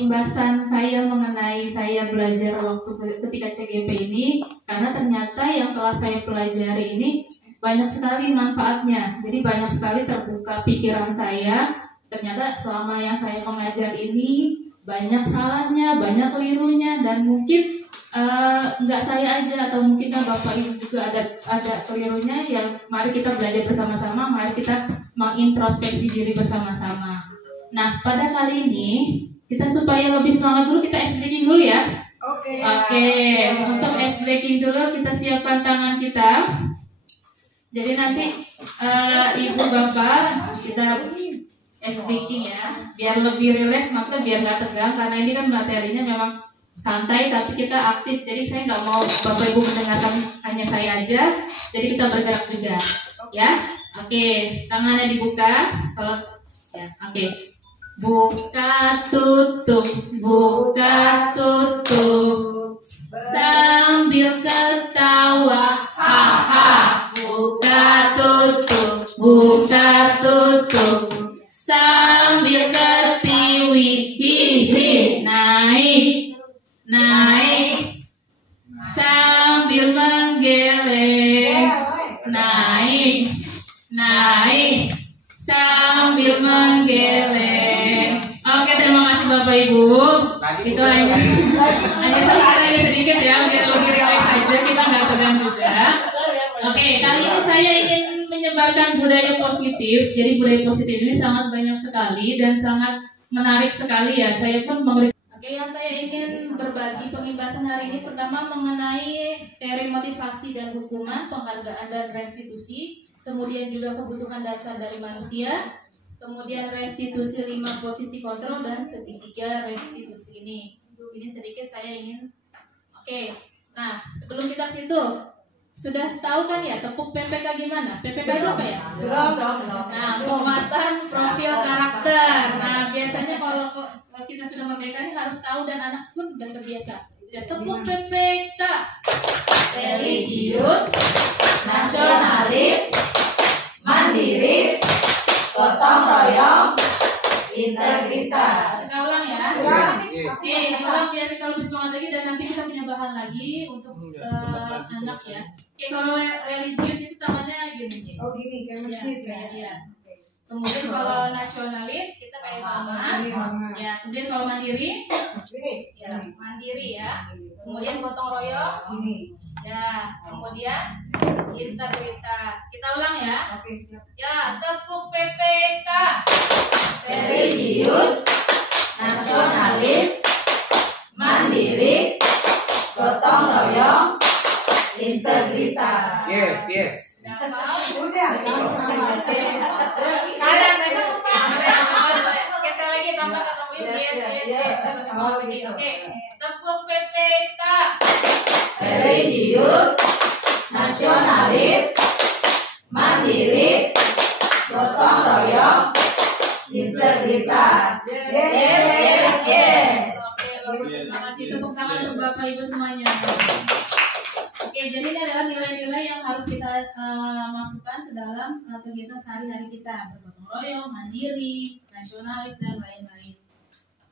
pengimbasan saya mengenai saya belajar waktu ketika CGP ini, karena ternyata yang telah saya pelajari ini banyak sekali manfaatnya. Jadi banyak sekali terbuka pikiran saya. Ternyata selama yang saya mengajar ini banyak salahnya, banyak kelirunya, dan mungkin nggak saya aja atau mungkin Bapak Ibu juga ada kelirunya. Yang mari kita belajar bersama-sama, mari kita mengintrospeksi diri bersama-sama. Nah, pada kali ini kita supaya lebih semangat dulu, kita ice breaking dulu ya. Oke. Untuk ice breaking dulu kita siapkan tangan kita. Jadi nanti Ibu Bapak kita ice breaking ya, biar lebih rileks, maksudnya biar nggak tegang, karena ini kan materinya memang santai tapi kita aktif. Jadi saya nggak mau Bapak Ibu mendengarkan hanya saya aja. Jadi kita bergerak juga, ya. Oke, tangannya dibuka. Kalau ya, oke. Buka tutup sambil ketawa, haha. Buka tutup sambil ketiwi, hihi. Naik sambil menggeleng, naik sambil menggeleng. Oke, terima kasih Bapak Ibu. Itu hanya sedikit ya, biar lebih rileks aja, kita nggak tegang juga. Oke, kali ini saya ingin menyebarkan budaya positif. Jadi budaya positif ini sangat banyak sekali dan sangat menarik sekali ya. Saya pun mengerti. Oke, yang saya ingin berbagi pengimbasan hari ini pertama mengenai teori motivasi dan hukuman, penghargaan dan restitusi, kemudian juga kebutuhan dasar dari manusia, kemudian restitusi 5 posisi kontrol, dan segitiga restitusi ini. Ini sedikit saya ingin. Oke, nah sebelum kita situ, sudah tahu kan ya tepuk PPK gimana? PPK itu apa ya? Belum. Nah, penguatan profil karakter. Nah, biasanya kalau kita sudah merdeka ini harus tahu, dan anak pun sudah terbiasa. Tepuk PPK. Religius, nasionalis, mandiri, gotong royong, integritas. Kita ulang ya. Oke, diulang biar kita lebih semangat lagi, dan nanti kita punya bahan lagi untuk anak ya. Oke, kalau religius itu namanya gini. Oh gini, kayak masjid ya. Kemudian kalau nasionalis kita kayak mama. Ya, kemudian kalau mandiri, ya mandiri ya. Kemudian gotong royong, gini. Ya, kemudian integritas. Kita ulang ya. Oke, siap. Ya, tepuk PPK. Religius, nasionalis, mandiri, gotong royong, integritas. Yes. Udah. Sekarang mereka lupa. Oke, sekali lagi tambah kata Bu. Yes. Oke, tepuk PPK. Religius, nasionalis, mandiri, gotong royong, integritas. Yes. Oke, bagus. Terima kasih. Tepuk tangan untuk Bapak Ibu semuanya. Oke, jadi ini adalah nilai-nilai yang harus kita masukkan ke dalam kegiatan sehari-hari kita, bergotong royong, mandiri, nasionalis, dan lain-lain.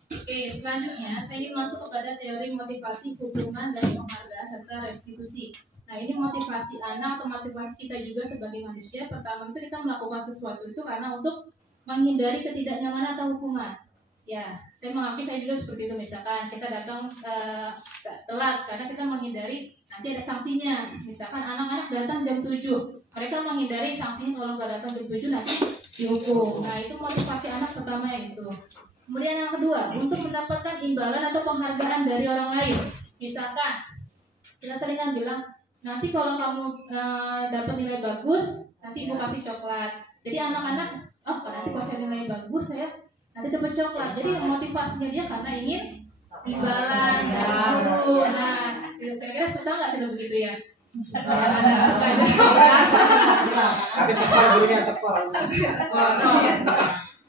Oke, selanjutnya saya ingin masuk kepada teori motivasi, hukuman, dan penghargaan serta restitusi. Nah, ini motivasi anak atau motivasi kita juga sebagai manusia. Pertama itu kita melakukan sesuatu itu karena untuk menghindari ketidaknyamanan atau hukuman. Ya, saya mengakui saya juga seperti itu. Misalkan kita datang telat karena kita menghindari nanti ada sanksinya. Misalkan anak-anak datang jam 7, mereka menghindari sanksinya kalau nggak datang jam 7 nanti dihukum. Nah, itu motivasi anak pertama yang itu. Kemudian yang kedua, untuk mendapatkan imbalan atau penghargaan dari orang lain. Misalkan kita sering kan bilang, nanti kalau kamu dapat nilai bagus, nanti ibu kasih coklat. Jadi anak-anak, nanti kalau saya nilai bagus, saya nanti dapat coklat. Jadi motivasinya dia karena ingin imbalan dari guru. Nah, kira-kira suka nggak kita begitu ya? Tapi tepar gurunya tepar.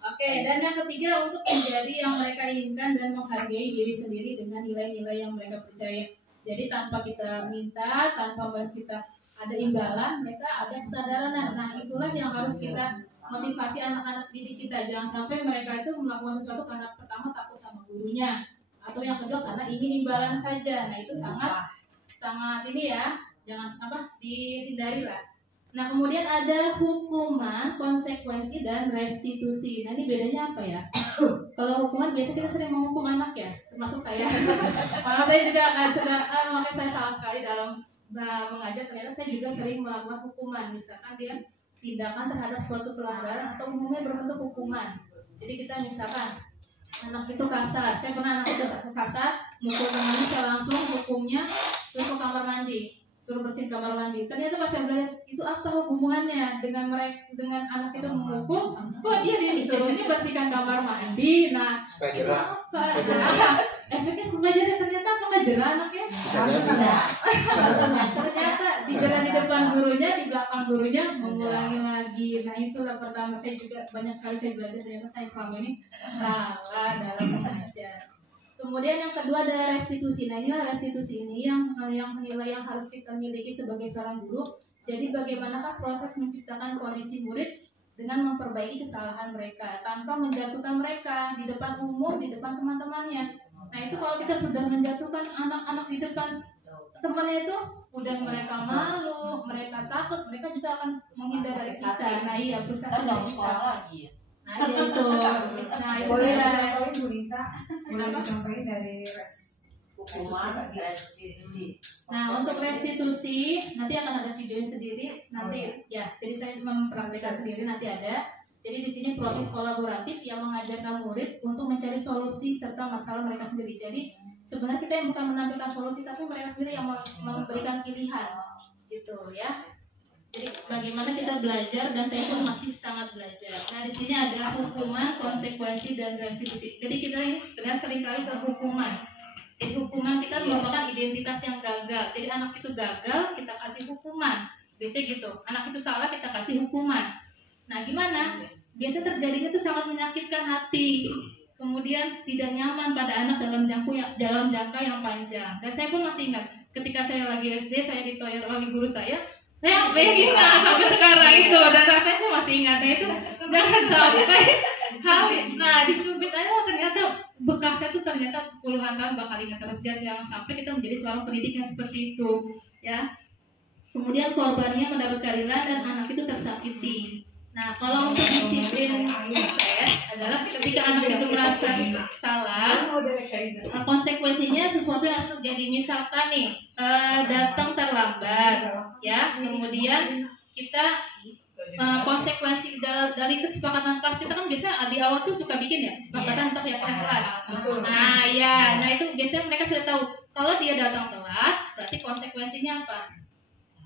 Oke, dan yang ketiga untuk menjadi yang mereka inginkan dan menghargai diri sendiri dengan nilai-nilai yang mereka percaya. Jadi tanpa kita minta, tanpa kita ada imbalan, mereka ada kesadaran. Nah, itulah yang harus kita motivasi anak-anak didik kita. Jangan sampai mereka itu melakukan sesuatu karena pertama takut sama gurunya, atau yang kedua karena ingin imbalan saja. Nah itu sangat ini ya, jangan dihindari lah. Nah kemudian ada hukuman, konsekuensi, dan restitusi. Nah ini bedanya apa ya? Kalau hukuman biasa kita sering menghukum anak ya, termasuk saya. Malah saya juga makanya saya salah sekali dalam mengajar. Ternyata saya juga sering melakukan hukuman. Misalkan dia tindakan terhadap suatu pelanggaran atau umumnya berbentuk hukuman. Jadi kita misalkan anak itu kasar, saya pernah anak itu kasar, mukul temannya, saya langsung hukumnya suruh ke kamar mandi, suruh bersihin kamar mandi. Ternyata pas saya belajar itu apa hubungannya dengan anak itu memukul, kok dia disuruhnya bersihkan kamar mandi. Nah itu apa? Nah, efeknya sebenarnya ternyata apakah jerah anaknya? Ternyata dijerah di depan gurunya, di belakang gurunya, mengulangi lagi. Nah itulah pertama, saya juga banyak sekali saya belajar, ternyata saya selama ini salah dalam mengajar. Kemudian yang kedua ada restitusi. Nah inilah restitusi ini yang nilai yang harus kita miliki sebagai seorang guru. Jadi bagaimanakah proses menciptakan kondisi murid dengan memperbaiki kesalahan mereka tanpa menjatuhkan mereka di depan umum, di depan teman-temannya. Nah itu kalau kita sudah menjatuhkan anak-anak di depan temannya itu, udah mereka malu, mereka takut, mereka juga akan menghindar dari kita. Nah iya, frustasi dari kita. Nah itu, nah itu Boleh saya. contohin Bu Rita, boleh contohin dari Hukuman, restitusi. Nah untuk restitusi nanti akan ada videonya sendiri nanti ya. Jadi saya cuma mempraktikkan sendiri, nanti ada. Jadi di sini proses kolaboratif yang mengajarkan murid untuk mencari solusi serta masalah mereka sendiri. Jadi sebenarnya kita yang bukan menampilkan solusi, tapi mereka sendiri yang memberikan pilihan, gitu ya. Jadi bagaimana kita belajar, dan saya pun masih sangat belajar. Nah di sini ada hukuman, konsekuensi, dan restitusi. Jadi kita ini sebenarnya seringkali ke hukuman. Jadi hukuman kita merupakan identitas yang gagal. Jadi anak itu gagal, kita kasih hukuman. Biasanya gitu. Anak itu salah, kita kasih hukuman. Nah gimana? Biasa terjadinya itu sangat menyakitkan hati. Kemudian tidak nyaman pada anak dalam jangka yang panjang. Dan saya pun masih ingat ketika saya lagi SD, saya ditoyor oleh guru saya ingat sampai sekarang itu, dan rasanya saya masih ingat. Nah itu jangan sampai nah dicubit aja, ternyata bekasnya tuh ternyata puluhan tahun bakal ingat terus. Dan jangan sampai kita menjadi seorang pendidik yang seperti itu ya. Kemudian korbannya mendapat keadilan dan anak itu tersakiti. Nah kalau untuk disiplin saya adalah ketika anak itu merasa salah, konsekuensinya sesuatu yang harus terjadi. Misalkan nih datang terlambat ya, kemudian kita konsekuensi dari kesepakatan kelas kita kan biasa di awal tuh suka bikin ya kesepakatan untuk yang kelas. Nah ya, nah itu biasanya mereka sudah tahu kalau dia datang telat berarti konsekuensinya apa.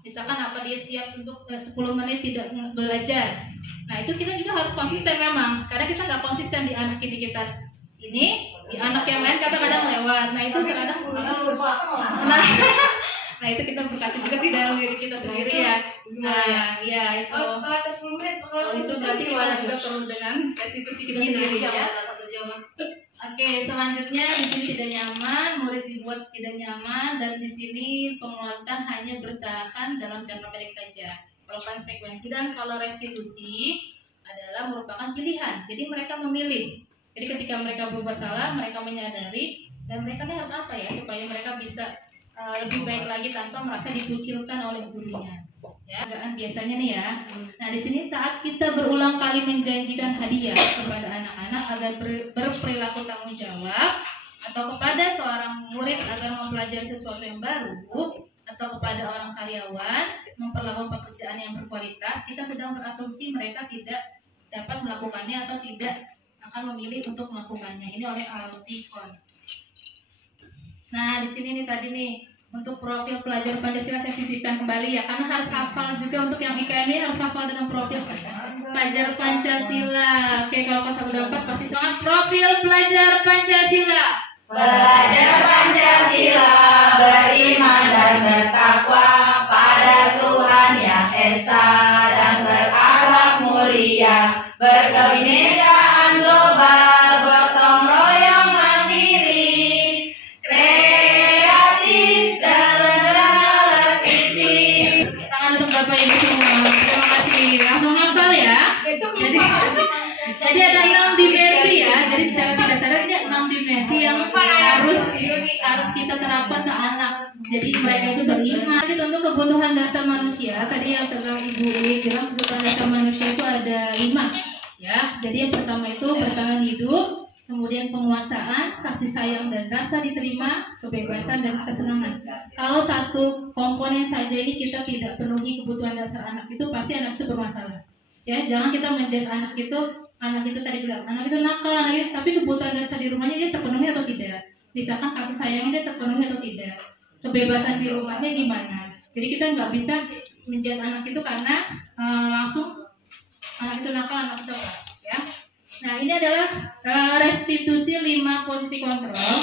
Misalkan apa dia siap untuk 10 menit tidak belajar. Nah itu kita juga harus konsisten memang. Karena kita nggak konsisten di anak ini kita ini, di anak yang lain kadang-kadang lewat. Nah itu kadang nah itu kita berkaca juga sih dalam diri kita sendiri ya. Nah ya itu. Itu berarti kita juga perlu dengan restitusi kita sendiri ya. Oke, selanjutnya di sini tidak nyaman, murid dibuat tidak nyaman, dan di sini penguatan hanya bertahan dalam jangka pendek saja. Kalau konsekuensi dan kalau restitusi adalah merupakan pilihan. Jadi mereka memilih. Jadi ketika mereka berbuat salah, mereka menyadari dan mereka ini harus apa ya supaya mereka bisa lebih baik lagi tanpa merasa dikucilkan oleh gurunya. Ya, kan biasanya nih ya. Nah, di sini saat kita berulang kali menjanjikan hadiah kepada anak-anak agar berperilaku tanggung jawab, atau kepada seorang murid agar mempelajari sesuatu yang baru, atau kepada orang karyawan memperlakukan pekerjaan yang berkualitas, kita sedang berasumsi mereka tidak dapat melakukannya atau tidak akan memilih untuk melakukannya. Ini oleh Alfikon. Nah, di sini nih tadi nih untuk profil pelajar Pancasila saya sisipkan kembali ya, karena harus hafal juga untuk yang IKM ini, harus hafal dengan profil pelajar Pancasila. Oke, kalau kelas 1 4 pasti semangat. Profil pelajar Pancasila. Belajar Pancasila, beriman dan bertakwa pada Tuhan yang esa dan berakhlak mulia, berkebinekaan global, gotong royong mandiri, kreatif dan bernalar kritis. Tangan untuk Bapak Ibu semua. Terima kasih. Langsung hafal ya. besok Jadi, jadi ada 6 dimensi ya. Jadi secara tidak sadar ini 6 dimensi yang harus kita terapkan ke anak. Jadi mereka itu beriman. Jadi untuk kebutuhan dasar manusia, tadi yang sedang Ibu bilang kebutuhan dasar manusia itu ada 5 ya. Jadi yang pertama itu bertahan hidup, kemudian penguasaan, kasih sayang dan rasa diterima, kebebasan dan kesenangan. Kalau satu komponen saja ini kita tidak penuhi kebutuhan dasar anak itu, pasti anak itu bermasalah. Ya, jangan kita menjudge anak itu tadi bilang anak itu nakal, tapi kebutuhan dasar di rumahnya dia terpenuhi atau tidak? Misalkan kasih sayangnya dia terpenuhi atau tidak? Kebebasan di rumahnya gimana? Jadi kita nggak bisa menjudge anak itu karena langsung anak itu nakal, anak itu apa, ya. Nah, ini adalah restitusi 5 posisi kontrol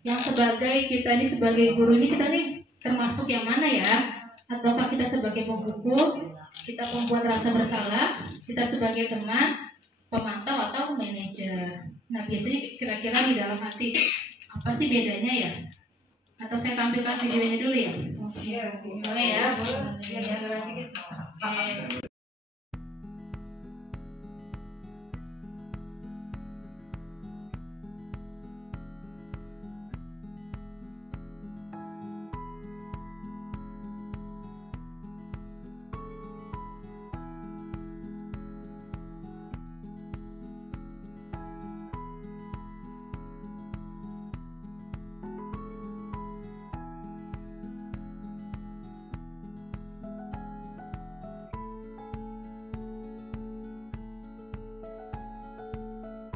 yang sebagai kita ini sebagai guru ini kita nih termasuk yang mana ya? Ataukah kita sebagai penghukum, kita pembuat rasa bersalah, kita sebagai teman, pemantau atau manajer. Nah, biasanya kira-kira di dalam hati apa sih bedanya ya? Atau saya tampilkan videonya dulu ya? Boleh ya? Oke.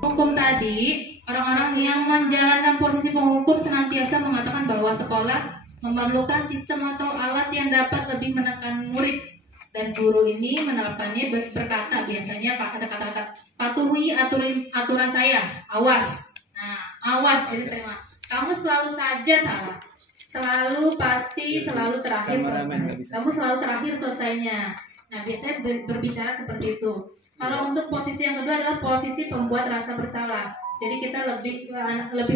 Hukum tadi, orang-orang yang menjalankan posisi penghukum senantiasa mengatakan bahwa sekolah memerlukan sistem atau alat yang dapat lebih menekan murid, dan guru ini menerapkannya berkata biasanya ada kata-kata patuhi aturan saya, awas. Nah, awas ini terima. Kamu selalu saja salah, selalu pasti selalu terakhir selesai. Kamu selalu terakhir selesainya. Nah, biasanya berbicara seperti itu. Kalau untuk posisi yang kedua adalah posisi pembuat rasa bersalah. Jadi kita lebih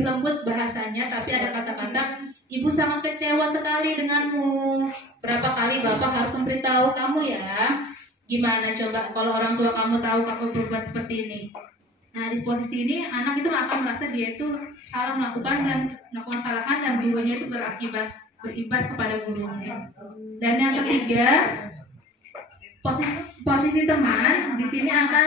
lembut bahasanya, tapi ada kata-kata, ibu sangat kecewa sekali denganmu. Berapa kali bapak harus memberitahu kamu ya? Gimana coba kalau orang tua kamu tahu kamu berbuat seperti ini? Nah, di posisi ini anak itu akan merasa dia itu salah melakukan kesalahan dan gurunya itu berimbas kepada gurunya. Dan yang ketiga, posisi teman di sini akan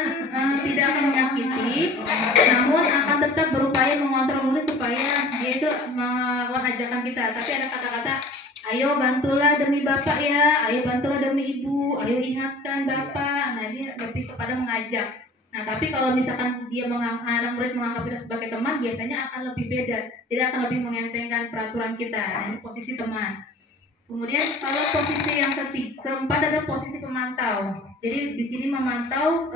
tidak akan menyakiti, namun akan tetap berupaya mengontrol murid supaya dia itu melakukan ajakan kita. Tapi ada kata-kata, ayo bantulah demi bapak ya, ayo bantulah demi ibu, ayo ingatkan bapak. Nah, ini lebih kepada mengajak. Nah, tapi kalau misalkan anak murid menganggap kita sebagai teman, biasanya akan lebih beda, tidak akan lebih mengentengkan peraturan kita. Nah, ini posisi teman. Kemudian kalau posisi yang keempat adalah posisi pemantau. Jadi di sini memantau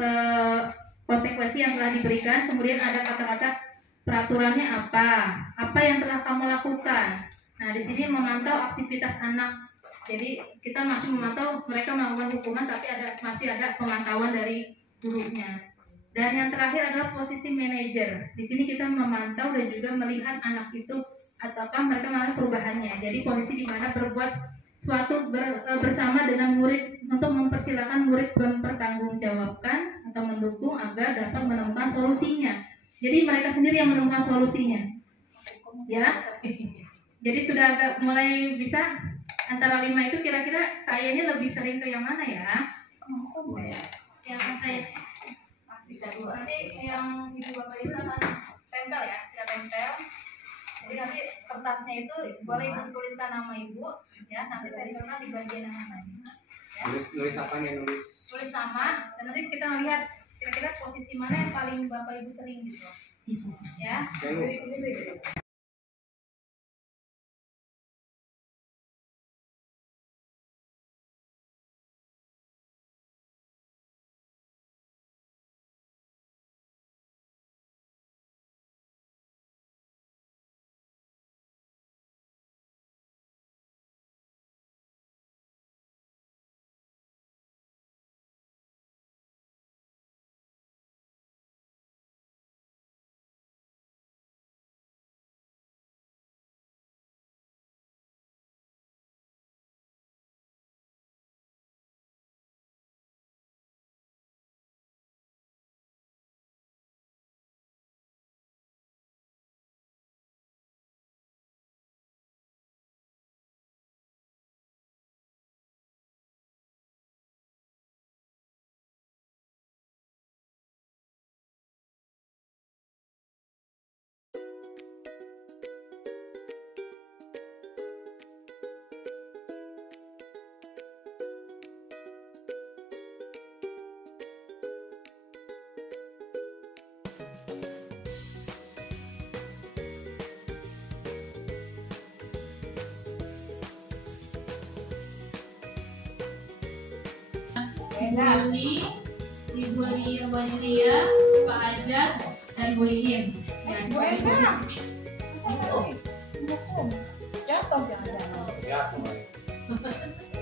konsekuensi yang telah diberikan. Kemudian ada kata-kata peraturannya apa yang telah kamu lakukan. Nah, di sini memantau aktivitas anak. Jadi kita masih memantau mereka melakukan hukuman, tapi masih ada pemantauan dari gurunya. Dan yang terakhir adalah posisi manajer. Di sini kita memantau dan juga melihat anak itu ataukah mereka melakukan perubahannya. Jadi posisi di mana berbuat suatu bersama dengan murid untuk mempersilahkan murid mempertanggungjawabkan atau mendukung agar dapat menemukan solusinya. Jadi mereka sendiri yang menemukan solusinya. Ya. Jadi sudah agak mulai bisa antara 5 itu kira-kira saya ini lebih sering ke yang mana ya? Yang saya nanti yang ibu bapak itu akan tempel ya, kita tempel. Jadi nanti kertasnya itu boleh ibu tuliskan nama ibu, ya. Nanti tempelnya di bagian yang mana? Ya. Nulis apa nih, Tulis nama, dan nanti kita melihat kira-kira posisi mana yang paling bapak ibu sering gitu. Ya. Bu Yuni, Ibu Lia, Pak Ajat, dan Bu Iin. Ya, seperti itu. Jatuh jangan-jangan. Ya,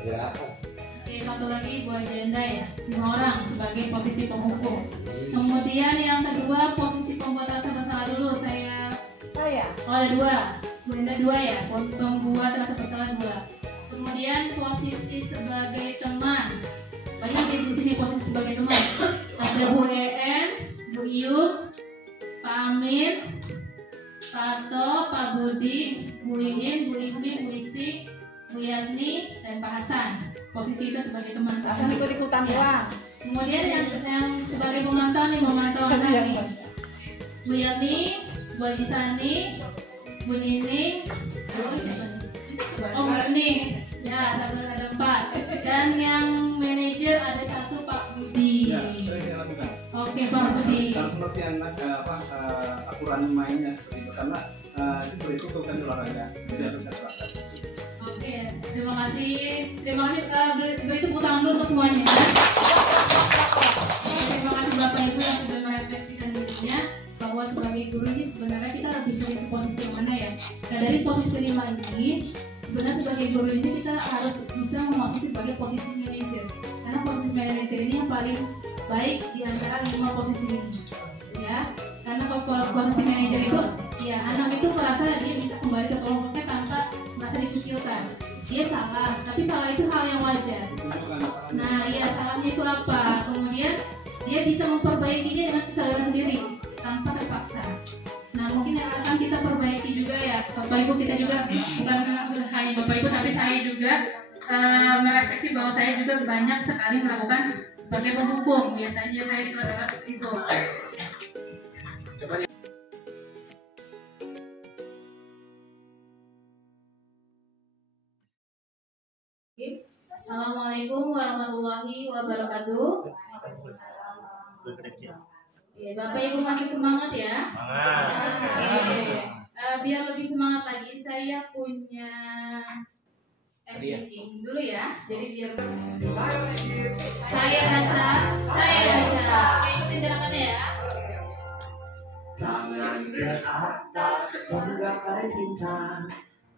ya. Oke, satu lagi Bu Ajenda ya, 5 orang sebagai posisi penghukum. Kemudian yang kedua posisi pembuat rasa bersalah dulu saya. Oh ada 2, Bu Enda 2 ya, pembuat rasa bersalah 2. Kemudian posisi sebagai teman, banyak di sini posisi sebagai teman. Ada Bu En, Bu Iyun, Pak Amin, Pak Arto, Pak Budi, Bu Iin, Bu Ismi, Bu Isti, Bu Yani, dan Pak Hasan. Posisi kita sebagai teman. Akan ikut-ikutan doang. Kemudian yang sebagai pemantau nih, pemantau anak nih. Bu Yani, Bu Haji Sani, Bu Nining, oh Bu Nining, ya ada 4. Dan yang manajer ada 1 Pak Budi. Ya, saya lakukan. Oke Pak Budi. Kalau seperti anak aturan mainnya seperti itu karena itu berisiko kan olahraga, jadi harus saya terapkan. Oke, terima kasih. Beri tepuk tangan dulu untuk semuanya. Terima kasih Bapak Ibu yang sudah merefleksikan dirinya bahwa sebagai guru ini sebenarnya kita harus diberi posisi yang mana ya. Nah dari posisi 5 ini, sebenarnya sebagai guru ini kita harus bisa memasuki sebagai posisi manajer. Karena posisi manajer ini yang paling baik di antara 5 posisi ini. Ya, karena kalau posisi manajer itu, ya anak itu merasa dia bisa kembali ke kelompoknya tanpa merasa dikucilkan. Dia salah, tapi salah itu hal yang wajar. Nah, ya salahnya itu apa? Kemudian dia bisa memperbaikinya dengan kesadaran sendiri tanpa terpaksa. Nah, mungkin yang akan kita perbaiki juga ya, Bapak Ibu, kita juga bukan hanya Bapak Ibu, tapi saya juga merefleksi bahwa saya juga banyak sekali melakukan sebagai penghukum. Biasanya saya seperti itu. Assalamualaikum warahmatullahi wabarakatuh. Ya, Bapak Ibu masih semangat ya? Oke. Biar lebih semangat lagi, saya punya speaking dulu ya. Jadi biar saya rasa. Oke, ikutin gerakannya ya. Tangan ke atas, menggapai bintang.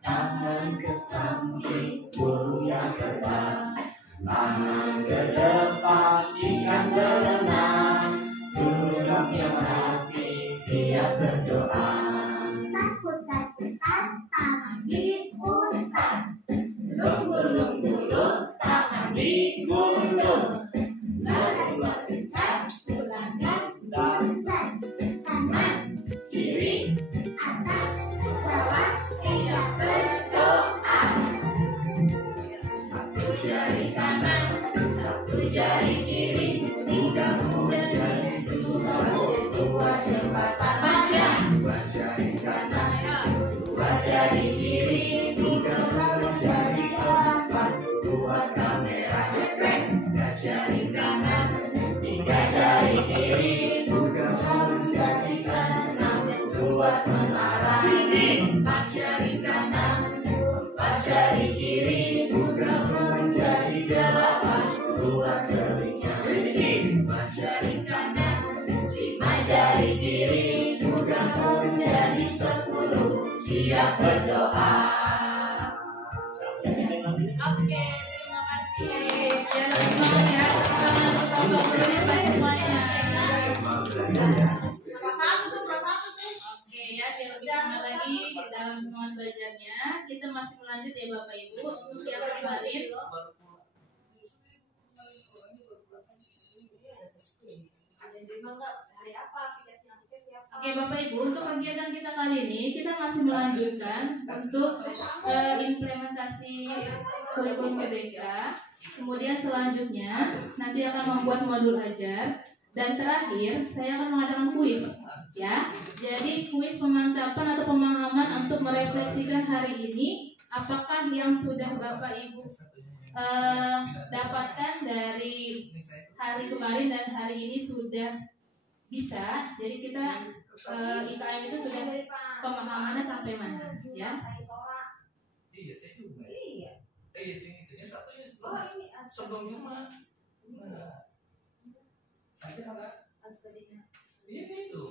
Tangan ke samping, mulia terbang. Tangan ke depan, ikan berenang. Duduk yang rapi, siap berdoa. Takut tangan diputar. Gulung-gulung, tangan digulung. Lari-larikan, ulangan, dan kanan, kiri, atas, bawah, siap berdoa. Satu jari kanan, satu jari kiri, mudah-mudahan jari dua jembatan panjang. Dua jari kanan, dua jari kiri, mudah-mudahan jari keempat. Dua kamera cekrek, tiga jari kanan, tiga jari kiri, mudah-mudahan jari keenam. Dua menara ini, empat jari kanan, empat jari kiri, mudah-mudahan jari delapan. Dua telinga rinci, empat jari kanan, lima jari kiri, mudah-mudahan jadi 10. Siap berdoa. Oke, terima kasih. Ya, lebih semangat ya. Jangan lupa gurunya baik semuanya. Oke ya, biar lebih semangat lagi dalam semangat belajarnya. Kita masih melanjut ya Bapak Ibu untuk yang kemarin. Oke Bapak Ibu, untuk kegiatan kita kali ini kita masih melanjutkan untuk implementasi kurikulum Merdeka. Kemudian selanjutnya nanti akan membuat modul ajar dan terakhir saya akan mengadakan kuis. Ya, jadi kuis pemantapan atau pemahaman untuk merefleksikan hari ini apakah yang sudah Bapak Ibu dapatkan dari hari kemarin dan hari ini sudah bisa. Jadi kita IKM itu sudah pemahamannya sampai mana, ya? Iya, saya juga. Iya. Itu satunya sebelum Jumat. Ini itu.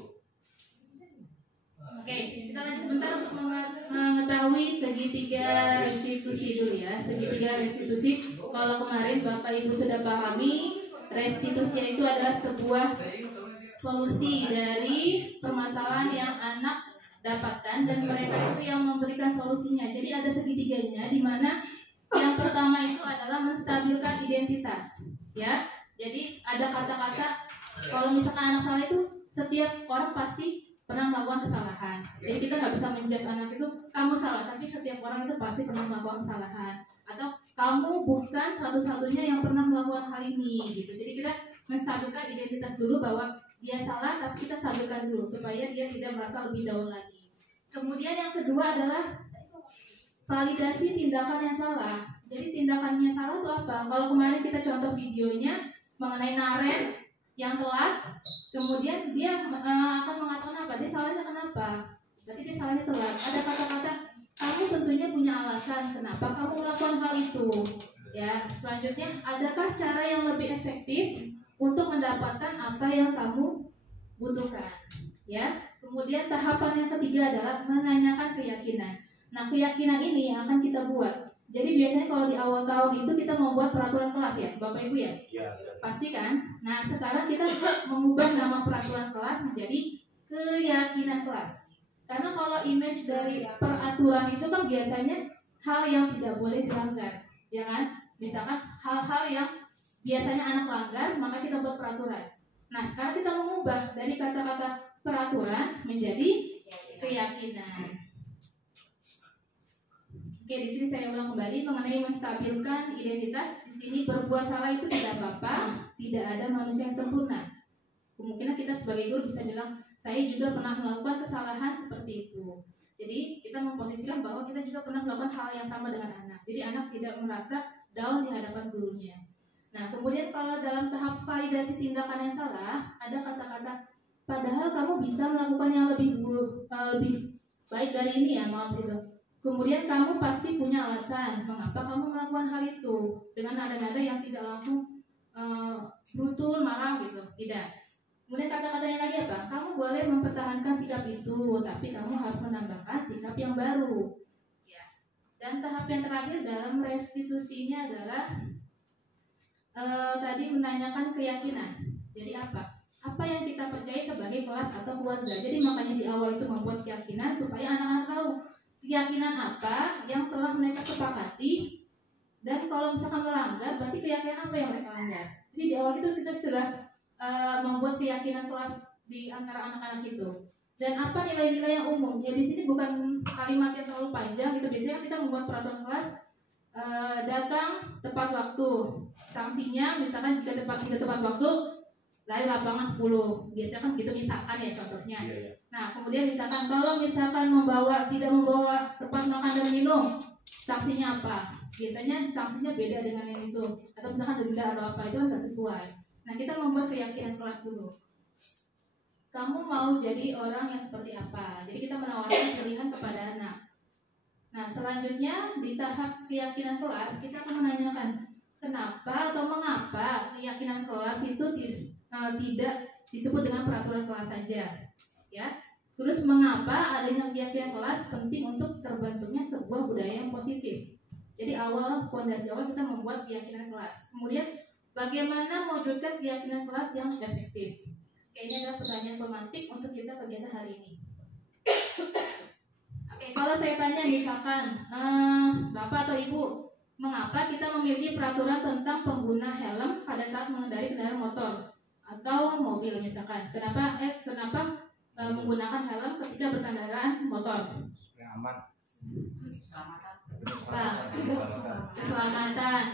Oke, kita lanjut sebentar untuk mengetahui segitiga restitusi dulu ya. Segitiga restitusi, kalau kemarin Bapak Ibu sudah pahami, restitusi itu adalah sebuah solusi dari permasalahan yang anak dapatkan dan mereka itu yang memberikan solusinya. Jadi ada segitiganya di mana yang pertama itu adalah menstabilkan identitas, ya. Jadi ada kata-kata kalau misalkan anak salah itu setiap orang pasti pernah melakukan kesalahan. Jadi kita nggak bisa menjudge anak itu kamu salah, tapi setiap orang itu pasti pernah melakukan kesalahan. Atau kamu bukan satu-satunya yang pernah melakukan hal ini, gitu. Jadi kita menstabilkan identitas dulu bahwa dia salah, tapi kita stabilkan dulu supaya dia tidak merasa lebih down lagi. Kemudian yang kedua adalah validasi tindakan yang salah. Jadi tindakannya salah itu apa? Kalau kemarin kita contoh videonya mengenai Naren yang telat, kemudian dia akan mengatakan apa? Dia salahnya kenapa? Berarti dia salahnya telat. Ada kata-kata kamu tentunya punya alasan kenapa kamu melakukan hal itu. Ya, selanjutnya adakah cara yang lebih efektif untuk mendapatkan apa yang kamu butuhkan? Ya. Kemudian tahapan yang ketiga adalah menanyakan keyakinan. Nah, keyakinan ini yang akan kita buat. Jadi biasanya kalau di awal tahun itu kita membuat peraturan kelas ya, Bapak Ibu ya? Iya. Pasti kan? Nah, sekarang kita mengubah nama peraturan kelas menjadi keyakinan kelas. Karena kalau image dari peraturan itu kan biasanya hal yang tidak boleh dilanggar, ya kan? Misalkan hal-hal yang biasanya anak langgar, maka kita buat peraturan. Nah, sekarang kita mengubah dari kata-kata peraturan menjadi keyakinan. Oke, di sini saya ulang kembali mengenai menstabilkan identitas. Di sini berbuat salah itu tidak apa-apa, tidak ada manusia yang sempurna. Kemungkinan kita sebagai guru bisa bilang, saya juga pernah melakukan kesalahan seperti itu. Jadi kita memposisikan bahwa kita juga pernah melakukan hal yang sama dengan anak. Jadi anak tidak merasa down di hadapan gurunya. Nah, kemudian kalau dalam tahap validasi tindakan yang salah, ada kata-kata, padahal kamu bisa melakukan yang lebih baik dari ini ya, maaf itu. Kemudian kamu pasti punya alasan mengapa kamu melakukan hal itu dengan nada-nada yang tidak langsung brutal, marah gitu, tidak. Kemudian kata-katanya lagi apa? Kamu boleh mempertahankan sikap itu, tapi kamu harus menambahkan sikap yang baru. Ya. Dan tahap yang terakhir dalam restitusinya adalah tadi menanyakan keyakinan. Jadi apa? Apa yang kita percaya sebagai kelas atau keluarga. Jadi makanya di awal itu membuat keyakinan supaya anak-anak tahu keyakinan apa yang telah mereka sepakati, dan kalau misalkan melanggar berarti keyakinan apa yang mereka langgar. Jadi di awal itu kita sudah membuat keyakinan kelas di antara anak-anak itu. Dan apa nilai-nilai yang umum? Ya di sini bukan kalimat yang terlalu panjang gitu. Biasanya kita membuat peraturan kelas datang tepat waktu. Sanksinya misalkan jika tidak tepat waktu lari lapangan 10. Biasanya kan gitu misalkan ya contohnya. Nah, kemudian misalkan kalau misalkan tidak membawa tempat makan dan minum, sanksinya apa? Biasanya sanksinya beda dengan yang itu. Atau misalkan denda atau apa, itu kan nggak sesuai. Nah, kita membuat keyakinan kelas dulu. Kamu mau jadi orang yang seperti apa? Jadi kita menawarkan pilihan kepada anak. Nah, selanjutnya di tahap keyakinan kelas, kita akan menanyakan kenapa atau mengapa keyakinan kelas itu tidak disebut dengan peraturan kelas saja, ya. Terus mengapa adanya keyakinan kelas penting untuk terbentuknya sebuah budaya yang positif. Jadi fondasi awal kita membuat keyakinan kelas. Kemudian bagaimana mewujudkan keyakinan kelas yang efektif. Kayaknya adalah pertanyaan pemantik untuk kita kegiatan hari ini. Oke, kalau saya tanya misalkan Bapak atau Ibu, mengapa kita memiliki peraturan tentang pengguna helm pada saat mengendarai kendaraan motor atau mobil misalkan? Kenapa menggunakan helm ketika berkendaraan motor? Yang aman. Keselamatan,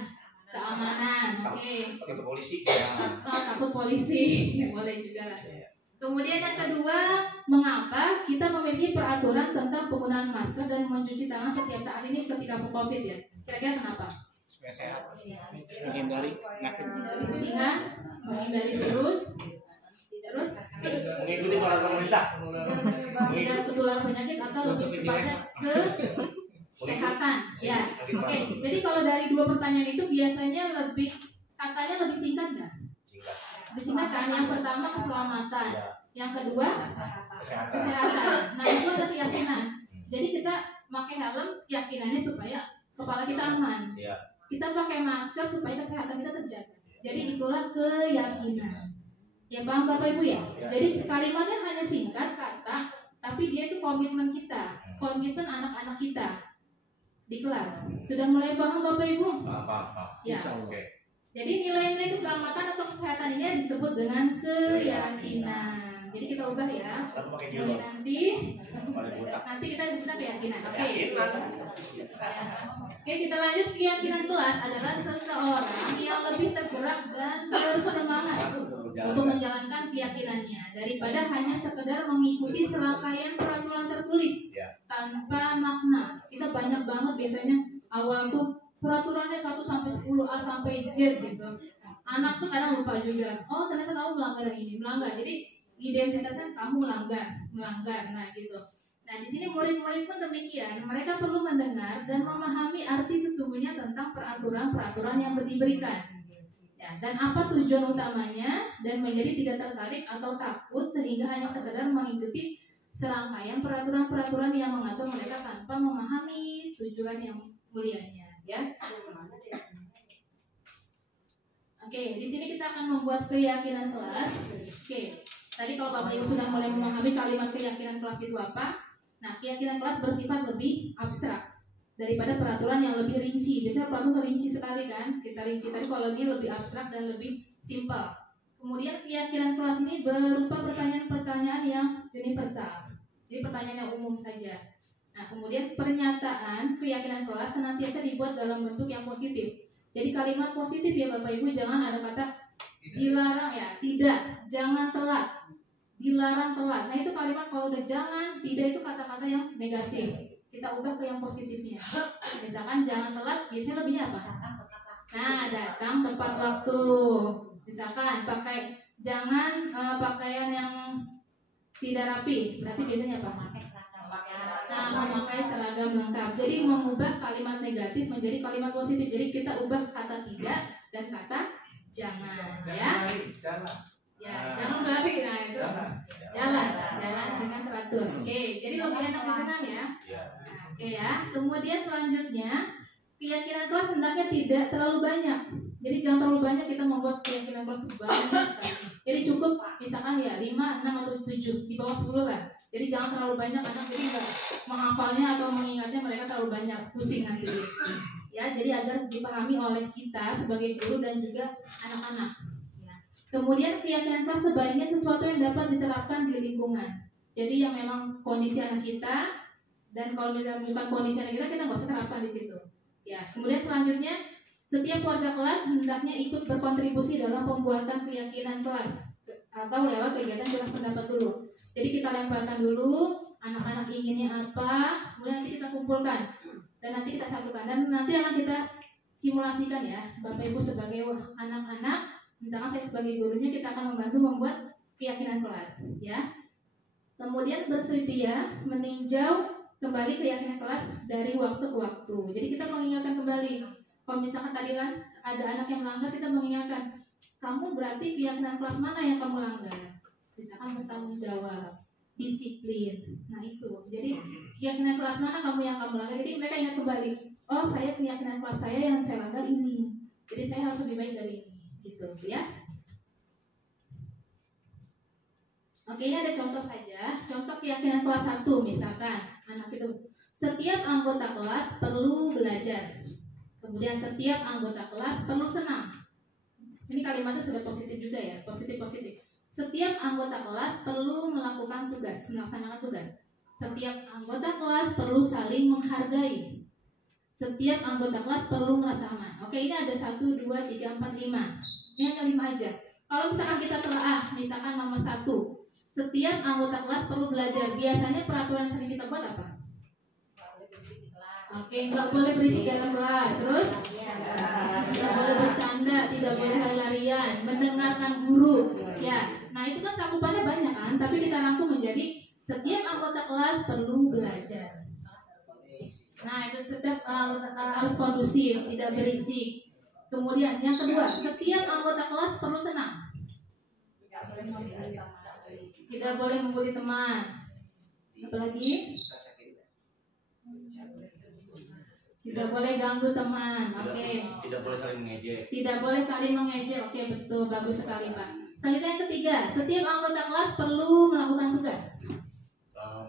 keamanan. Oke. Takut polisi. Takut polisi, boleh juga. Kemudian yang kedua, mengapa kita memiliki peraturan tentang penggunaan masker dan mencuci tangan setiap saat ini ketika COVID ya? Kira-kira kenapa? Supaya sehat. Menghindari penyakit. Kebersihan, menghindari virus, terus Mengikuti peraturan pemerintah. menghindari ketularan penyakit atau lebih tepatnya ke kesehatan. Ya, oke. Jadi kalau dari dua pertanyaan itu biasanya lebih katanya lebih singkat nggak? Singkat. Lebih singkat kan? Yang pertama keselamatan, Ya. yang kedua Kesehatan. kesehatan. Nah itu ada keyakinan. Jadi kita pakai helm keyakinannya supaya kepala kita aman. Ya. Kita pakai masker supaya kesehatan kita terjaga. Jadi itulah keyakinan. Ya paham Bapak Ibu ya? Jadi kalimatnya hanya singkat kata, tapi dia itu komitmen kita, komitmen anak-anak kita di kelas. Sudah mulai paham Bapak Ibu? Paham. Ya. Oke. Jadi nilai-nilai keselamatan atau kesehatan ini disebut dengan keyakinan. Jadi kita ubah ya. Satu pakai Mulai jilbab. nanti kita bisa keyakinan. Oke. Keyakinan. Oke, kita lanjut. Keyakinan kelas adalah seseorang yang lebih tergerak dan bersemangat untuk menjalankan keyakinannya daripada hanya sekedar mengikuti serangkaian peraturan tertulis Ya. tanpa makna. Kita banyak banget biasanya awal tuh peraturannya 1 sampai 10 A sampai Z gitu. Anak tuh kadang lupa juga. Oh, ternyata kamu melanggar yang ini, melanggar. Jadi identitasnya kamu melanggar. Nah, gitu. Nah, di sini murid-murid pun demikian. Mereka perlu mendengar dan memahami arti sesungguhnya tentang peraturan-peraturan yang diberikan. Ya, dan apa tujuan utamanya dan menjadi tidak tertarik atau takut sehingga hanya sekedar mengikuti serangkaian peraturan-peraturan yang mengatur mereka tanpa memahami tujuan yang mulianya, ya. Oke, di sini kita akan membuat keyakinan kelas. Oke, tadi kalau Bapak Ibu sudah mulai memahami kalimat keyakinan kelas itu apa? Nah, keyakinan kelas bersifat lebih abstrak daripada peraturan yang lebih rinci. Biasanya peraturan rinci sekali kan, kita rinci. Tapi kalau ini lebih abstrak dan lebih simpel. Kemudian keyakinan kelas ini berupa pertanyaan-pertanyaan yang universal. Jadi pertanyaan yang umum saja. Nah, kemudian pernyataan keyakinan kelas senantiasa dibuat dalam bentuk yang positif. Jadi kalimat positif ya Bapak Ibu, jangan ada kata dilarang ya, tidak, jangan telat, dilarang telat. Nah itu kalimat kalau udah jangan, tidak itu kata-kata yang negatif. Kita ubah ke yang positifnya. Misalkan jangan telat, biasanya lebihnya apa? Nah, datang tepat waktu. Misalkan jangan pakaian yang tidak rapi, berarti biasanya apa? Nah, memakai seragam lengkap. Jadi mengubah kalimat negatif menjadi kalimat positif. Jadi kita ubah kata tidak dan kata jangan, ya. Ya, jangan berarti. Nah, itu jalan dengan teratur. Oke, jadi lebih enak didengar ya. Nah, oke ya. Kemudian selanjutnya keyakinan kelas hendaknya tidak terlalu banyak. Jadi jangan terlalu banyak kita membuat keyakinan kelas banyak sekali. Jadi cukup misalkan ya 5, 6 atau 7 di bawah 10 lah. Jadi jangan terlalu banyak anak jadi nggak menghafalnya atau mengingatnya mereka terlalu banyak, pusing nanti. Ya, jadi agar dipahami oleh kita sebagai guru dan juga anak-anak. Ya. Kemudian keyakinan kelas sebaiknya sesuatu yang dapat diterapkan di lingkungan. Jadi yang memang kondisi anak kita dan kalau bukan kondisi anak kita nggak usah terapkan di situ. Ya. Kemudian selanjutnya setiap warga kelas hendaknya ikut berkontribusi dalam pembuatan keyakinan kelas atau lewat kegiatan curah pendapat dulu. Jadi kita lemparkan dulu anak-anak inginnya apa, kemudian nanti kita kumpulkan dan nanti kita satukan dan nanti akan kita simulasikan ya, Bapak Ibu sebagai anak-anak, misalkan saya sebagai gurunya kita akan membantu membuat keyakinan kelas, ya. Kemudian bersedia meninjau kembali keyakinan kelas dari waktu ke waktu. Jadi kita mengingatkan kembali. Kalau misalkan tadi kan ada anak yang melanggar, kita mengingatkan, kamu berarti keyakinan kelas mana yang kamu langgar? Misalkan bertanggung jawab, disiplin. Nah itu. Jadi keyakinan kelas mana kamu yang kamu langgar? Jadi mereka ingat kembali. Oh saya keyakinan kelas saya yang saya langgar ini. Jadi saya harus lebih baik dari ini. Gitu ya. Oke ini ada contoh saja. Contoh keyakinan kelas 1 misalkan anak itu. Setiap anggota kelas perlu belajar. Kemudian setiap anggota kelas perlu senang. Ini kalimatnya sudah positif juga ya. Positif. Setiap anggota kelas perlu melakukan tugas, melaksanakan tugas. Setiap anggota kelas perlu saling menghargai. Setiap anggota kelas perlu merasa aman. Oke, ini ada 1, 2, 3, 4, 5. Ini hanya 5 aja. Kalau misalkan kita telah, misalkan nomor 1, setiap anggota kelas perlu belajar. Biasanya peraturan yang sering kita buat apa? Oke, nggak boleh berisik dalam kelas. Terus? Tidak boleh bercanda, tidak boleh lari-larian, mendengarkan guru. Ya, nah itu kan cakupannya banyak kan, tapi kita rangkum menjadi setiap anggota kelas perlu belajar. Nah itu tetap harus kondusif, tidak berisik. Kemudian yang kedua, setiap anggota kelas perlu senang. Tidak boleh membuli teman. Apalagi? Tidak boleh ganggu teman. Oke. Tidak boleh saling mengejek. Tidak boleh saling mengejek. Oke, betul, bagus sekali Pak. Selanjutnya yang ketiga, setiap anggota kelas perlu melakukan tugas.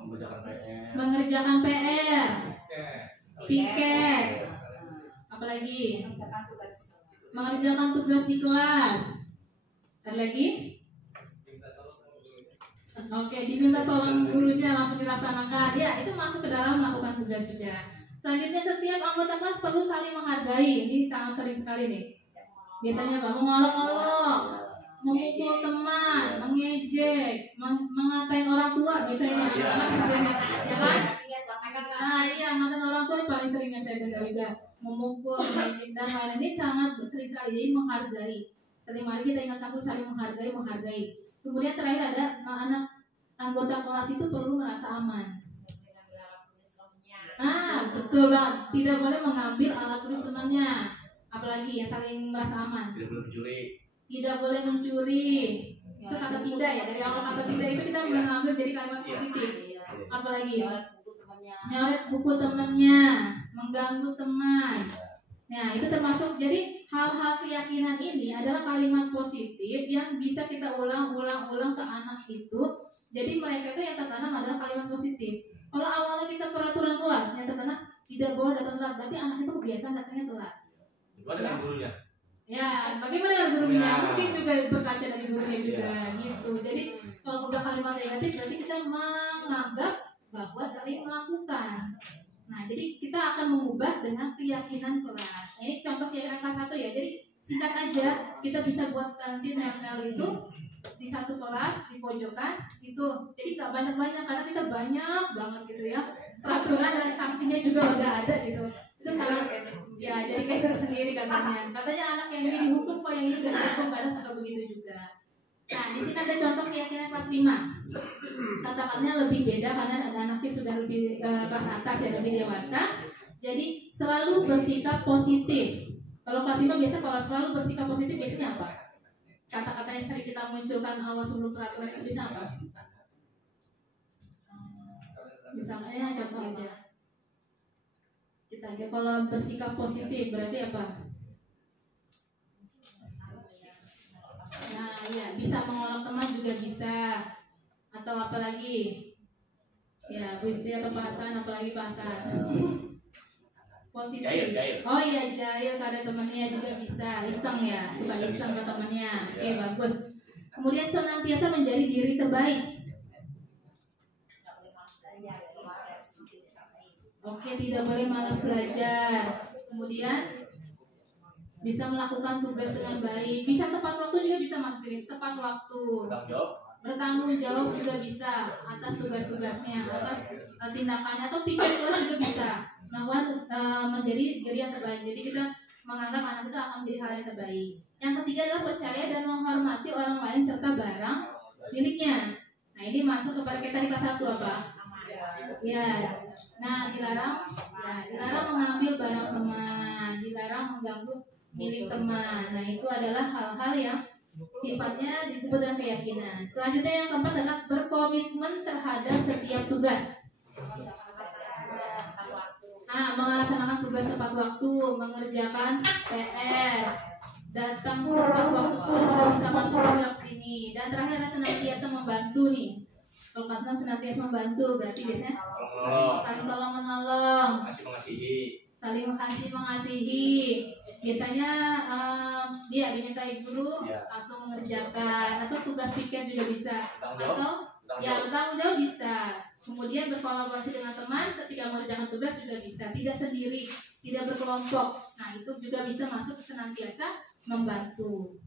Mengerjakan PR. Mengerjakan PR, piket, apalagi mengerjakan tugas di kelas. Ada lagi? Oke, diminta tolong gurunya langsung dilaksanakan. Ya, itu masuk ke dalam melakukan tugas juga. Selanjutnya setiap anggota kelas perlu saling menghargai. Ini sangat sering sekali nih. Biasanya Pak, mengolok-olok, memukul teman, mengejek, mengatain orang tua biasanya. Anak misalnya, ya kan? Nah iya, ngatain orang tua ini paling seringnya saya dengar juga. Memukul, mengejek dan lain-lain ini sangat sering sekali. Jadi menghargai. Sering mari kita ingatkan terus saling menghargai. Kemudian terakhir ada anak anggota kelas itu perlu merasa aman. Betul Bang. Tidak boleh mengambil alat tulis temannya. Apalagi yang saling merasa aman. Tidak boleh mencuri. Tidak boleh mencuri. Itu kata tidak ya. Dari awal kata tidak itu kita mengambil jadi kalimat positif. Apalagi? Nyoret buku temannya, mengganggu teman. Nah, itu termasuk. Jadi hal-hal keyakinan ini adalah kalimat positif yang bisa kita ulang-ulang ke anak itu. Jadi mereka itu yang tertanam adalah kalimat positif. Kalau awalnya kita peraturan kelas yang tertanam tidak boleh datang telat, berarti anak itu kebiasaan datangnya telat. Gimana dengan gurunya? Ya, bagaimana dengan gurunya? Mungkin juga berkaca dari gurunya juga, gitu. Jadi kalau udah kalimat negatif, berarti kita menganggap bahwa sering melakukan. Nah, jadi kita akan mengubah dengan keyakinan kelas. Nah, ini contoh keyakinan kelas 1 ya. Jadi singkat aja, kita bisa buat nanti nempel itu di satu kelas di pojokan itu. Jadi nggak banyak-banyak karena kita banyak banget gitu ya. Peraturan dan sanksinya juga udah ada gitu. Itu sangat ya jadi kayak tersendiri katanya. Katanya anak yang ini dihukum kok yang ini nggak dihukum, padahal suka begitu juga. Nah, di sini ada contoh keyakinan kelas 5. Katakannya lebih beda karena ada anaknya sudah lebih kelas atas ya, lebih dewasa. Jadi selalu bersikap positif. Kalau kelas 5 biasa kalau selalu bersikap positif biasanya apa? Kata-kata yang sering kita munculkan awal sebelum peraturan itu bisa apa? Misalnya contoh aja. Kita aja kalau bersikap positif berarti apa? Nah, iya, bisa mengolok teman juga bisa. Atau apa lagi? Ya, Wisdi atau pasan, apalagi pasan. Positif. Jail. Oh iya, jail pada temannya juga bisa. Iseng ya, suka iseng ke temannya. Oke, bagus. Kemudian senantiasa menjadi diri terbaik. Oke, tidak boleh malas belajar. Kemudian bisa melakukan tugas dengan baik. Bisa tepat waktu juga bisa masukin tepat waktu. Bertanggung jawab juga bisa atas tugas-tugasnya, atas tindakannya atau pikir kelas juga bisa. Menjadi diri yang terbaik. Jadi kita menganggap anak itu akan menjadi hal yang terbaik. Yang ketiga adalah percaya dan menghormati orang lain serta barang miliknya. Nah, ini masuk kepada kita di kelas 1 apa? Ya. Nah, dilarang mengambil barang teman, dilarang mengganggu milik teman. Nah, itu adalah hal-hal yang sifatnya disebut dengan keyakinan. Selanjutnya yang keempat adalah berkomitmen terhadap setiap tugas. Nah, melaksanakan tugas tepat waktu, mengerjakan PR, datang tepat waktu sekolah juga bisa masuk juga ke sini. Dan terakhir ada senantiasa membantu nih. Kalau kelas 6 senantiasa membantu, berarti biasanya saling tolong menolong, saling mengasihi. Biasanya dia dimintai guru langsung mengerjakan, atau tugas pikir juga bisa, atau ya bertanggung jawab bisa. Kemudian berkolaborasi dengan teman ketika mengerjakan tugas juga bisa, tidak sendiri, tidak berkelompok. Nah, itu juga bisa masuk senantiasa membantu.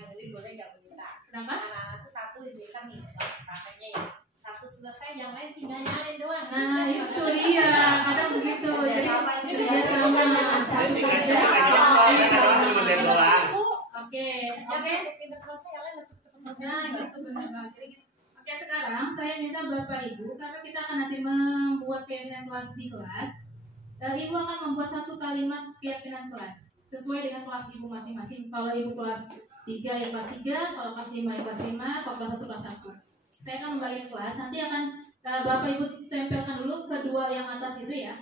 Jadi boleh nggak bisa? Kenapa? Anak-anak itu satu diberikan nih prakteknya ya. Satu selesai, yang lain tinggal nyalin doang. Nah, itu dia, kadang begitu. Jadi kerja sama, satu kerja. Oke. Pintar selesai, yang lain cepet-cepet. Nah, gitu benar banget. Jadi gitu. Oke, sekarang saya minta Bapak Ibu, karena kita akan nanti membuat keyakinan kelas di kelas, Ibu akan membuat satu kalimat keyakinan kelas. sesuai dengan kelas ibu masing-masing. Kalau ibu kelas 3 ya kelas 3, kalau kelas 5 ya kelas 5, kalau kelas 1 kelas 1. Saya akan membagi kelas, nanti akan Bapak Ibu tempelkan dulu kedua yang atas itu ya.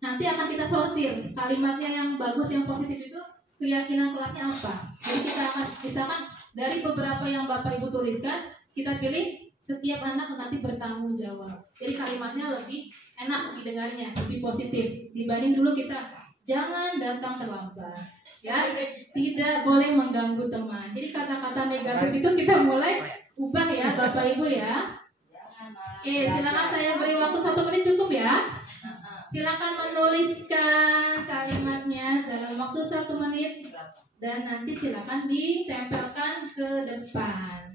Nanti akan kita sortir kalimatnya yang bagus, yang positif itu keyakinan kelasnya apa. Jadi kita akan misalkan dari beberapa yang Bapak Ibu tuliskan, kita pilih setiap anak nanti bertanggung jawab. Jadi kalimatnya lebih enak didengarnya, lebih positif dibanding dulu kita jangan datang terlambat. Ya, tidak boleh mengganggu teman. Jadi kata-kata negatif itu kita mulai ubah ya Bapak Ibu ya. Oke, silakan saya beri waktu 1 menit cukup ya. Silakan menuliskan kalimatnya dalam waktu 1 menit dan nanti silakan ditempelkan ke depan.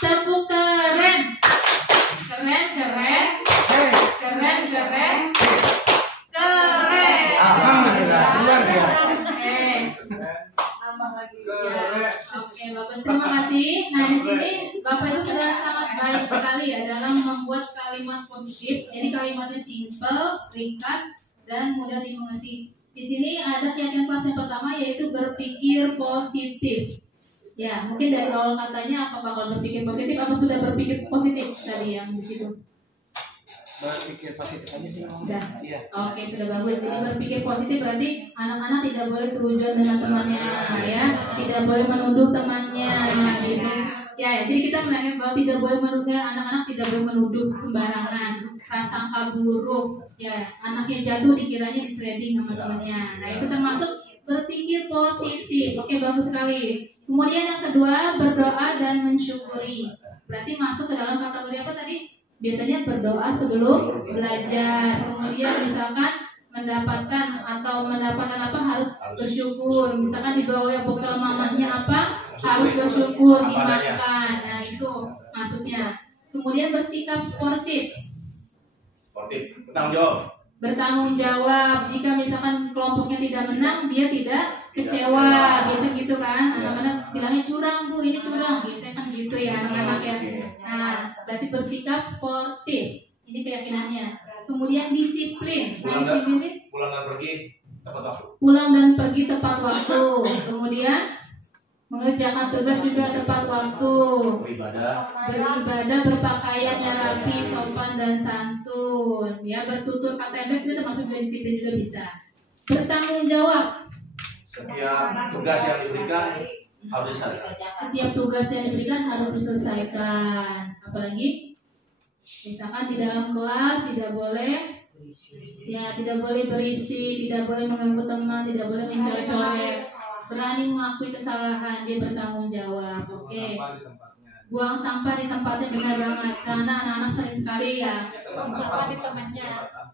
Tepuk keren. Keren, keren. Keren, keren. Keren. Alhamdulillah, luar biasa. Oke. Nambah lagi. Ya. Oke, bagus. Terima kasih. Nah, di sini Bapak Ibu sudah sangat baik sekali ya dalam membuat kalimat positif. Jadi kalimatnya simple, ringkas, dan mudah dimengerti. Di sini ada keyakinan kelas yang pertama yaitu berpikir positif. Ya, mungkin dari awal katanya apa bakal berpikir positif, apa sudah berpikir positif tadi yang di situ? Berpikir positif aja sih. Sudah. Iya. Oke, sudah bagus. Jadi berpikir positif berarti anak-anak tidak boleh seujung dengan temannya, ya, tidak boleh menuduh temannya. Gitu. Ya, jadi kita melihat bahwa tidak boleh menuduh anak-anak, tidak boleh menuduh sembarangan, prasangka buruk. Ya, anaknya jatuh dikiranya disleding sama temannya. Nah, itu termasuk berpikir positif. Oke, bagus sekali. Kemudian yang kedua, berdoa dan mensyukuri. Berarti masuk ke dalam kategori apa tadi? Biasanya berdoa sebelum belajar. Kemudian misalkan mendapatkan apa harus bersyukur. Misalkan dibawa bekal mamahnya apa, harus bersyukur dimakan. Nah, itu maksudnya. Kemudian bersikap sportif. Sportif, bertanggung jawab. Bertanggung jawab. Jika misalkan kelompoknya tidak menang, dia tidak kecewa. Biasa gitu kan. Anak-anak bilangnya curang bu, ini curang. Biasanya kan gitu ya anak-anak ya. Nah, berarti bersikap sportif. Ini keyakinannya. Kemudian disiplin. Nah, disiplin Pulang dan pergi tepat waktu. pulang dan pergi tepat waktu. Kemudian mengerjakan tugas juga tepat waktu. Beribadah, berpakaiannya rapi, sopan dan santun. Ya, bertutur kata yang baik itu termasuk dari disiplin juga bisa. Bertanggung jawab. Setiap tugas yang diberikan harus diselesaikan. Setiap tugas yang diberikan harus diselesaikan. Apalagi misalkan di dalam kelas tidak boleh berisi, tidak boleh mengganggu teman, tidak boleh mencoret-coret. Berani mengakui kesalahan, dia bertanggung jawab. Oke. Buang sampah di tempatnya, benar banget. Karena anak-anak sering sekali ya. Buang sampah di temannya.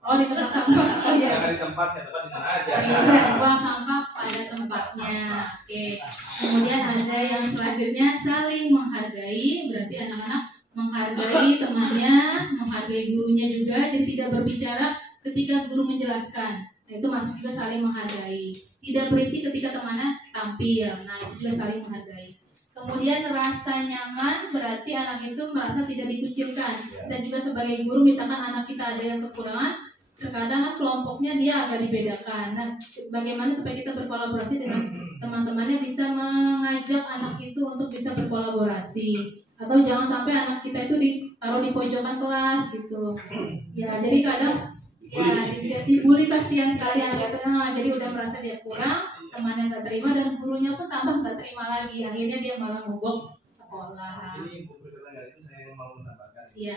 Oh, di tempat sampah. Oh iya. Jangan di tempatnya, tempat di mana aja. Iya, buang sampah pada tempatnya. Oke. Kemudian ada yang selanjutnya saling menghargai. Berarti anak-anak menghargai temannya, menghargai gurunya juga. Jadi tidak berbicara ketika guru menjelaskan. Nah, itu masuk juga saling menghargai. Tidak berisik ketika temannya tampil. Nah, itu juga saling menghargai. Kemudian rasa nyaman berarti anak itu merasa tidak dikucilkan. Dan juga sebagai guru misalkan anak kita ada yang kekurangan, terkadang kan kelompoknya dia agak dibedakan. Nah, bagaimana supaya kita berkolaborasi dengan teman-temannya, bisa mengajak anak itu untuk bisa berkolaborasi, atau jangan sampai anak kita itu ditaruh di pojokan kelas gitu. Ya, jadi kadang ya jadi bully, kasihan sekali anak kita. Jadi udah merasa dia kurang, temannya nggak terima, dan gurunya pun tambah nggak terima lagi. Akhirnya dia malah mogok sekolah. Ini berkaitan itu saya mau menambahkan. Iya.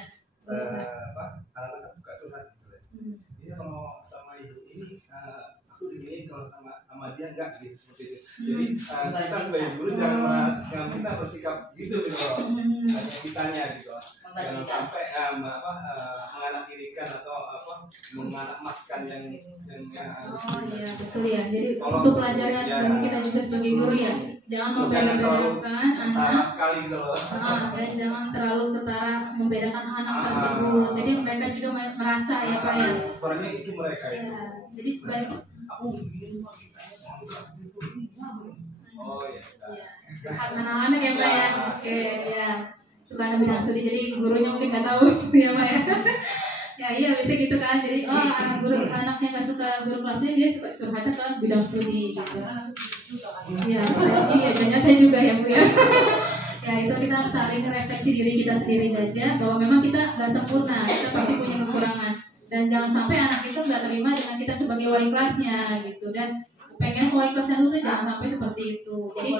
Anak-anak kan suka curhat gitu ya. Dia kalau sama ibu ini aku begini, kalau sama dia enggak gitu, seperti itu. Jadi kita sebagai guru jangan kita bersikap gitu hanya kitanya gitu. Jangan sampai menganaktirikan atau menganak-emaskan yang oh iya betul ya. Jadi untuk pelajaran sebagai kita juga sebagai guru ya, jangan membeda-bedakan anak sekali gitu loh. Dan jangan terlalu setara membedakan anak tersebut. Jadi mereka juga merasa ya Pak ya. Sebenarnya itu mereka ya. itu. Jadi sebaik Aku begini oh iya. curhat anak-anak ya Pak ya. Oke ya. Suka ada bidang studi, jadi gurunya mungkin nggak tahu ya Pak ya. Ya iya bisa gitu kan. Jadi anaknya nggak suka guru kelasnya, dia suka curhatnya ke bidang studi gitu. Iya, jadinya saya juga ya Bu ya. Ya itu kita harus saling refleksi diri kita sendiri saja, bahwa memang kita nggak sempurna, kita pasti punya kekurangan, dan jangan sampai anak itu nggak terima dengan kita sebagai wali kelasnya gitu, dan pengen wali kelasnya dulu tuh jangan sampai seperti itu. Jadi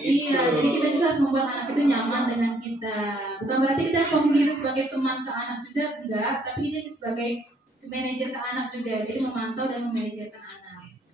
iya, jadi kita juga harus membuat anak itu nyaman dengan kita. Bukan berarti kita posisi sebagai teman ke anak juga enggak, tapi kita sebagai manajer ke anak juga, jadi memantau dan memanajerkan anak.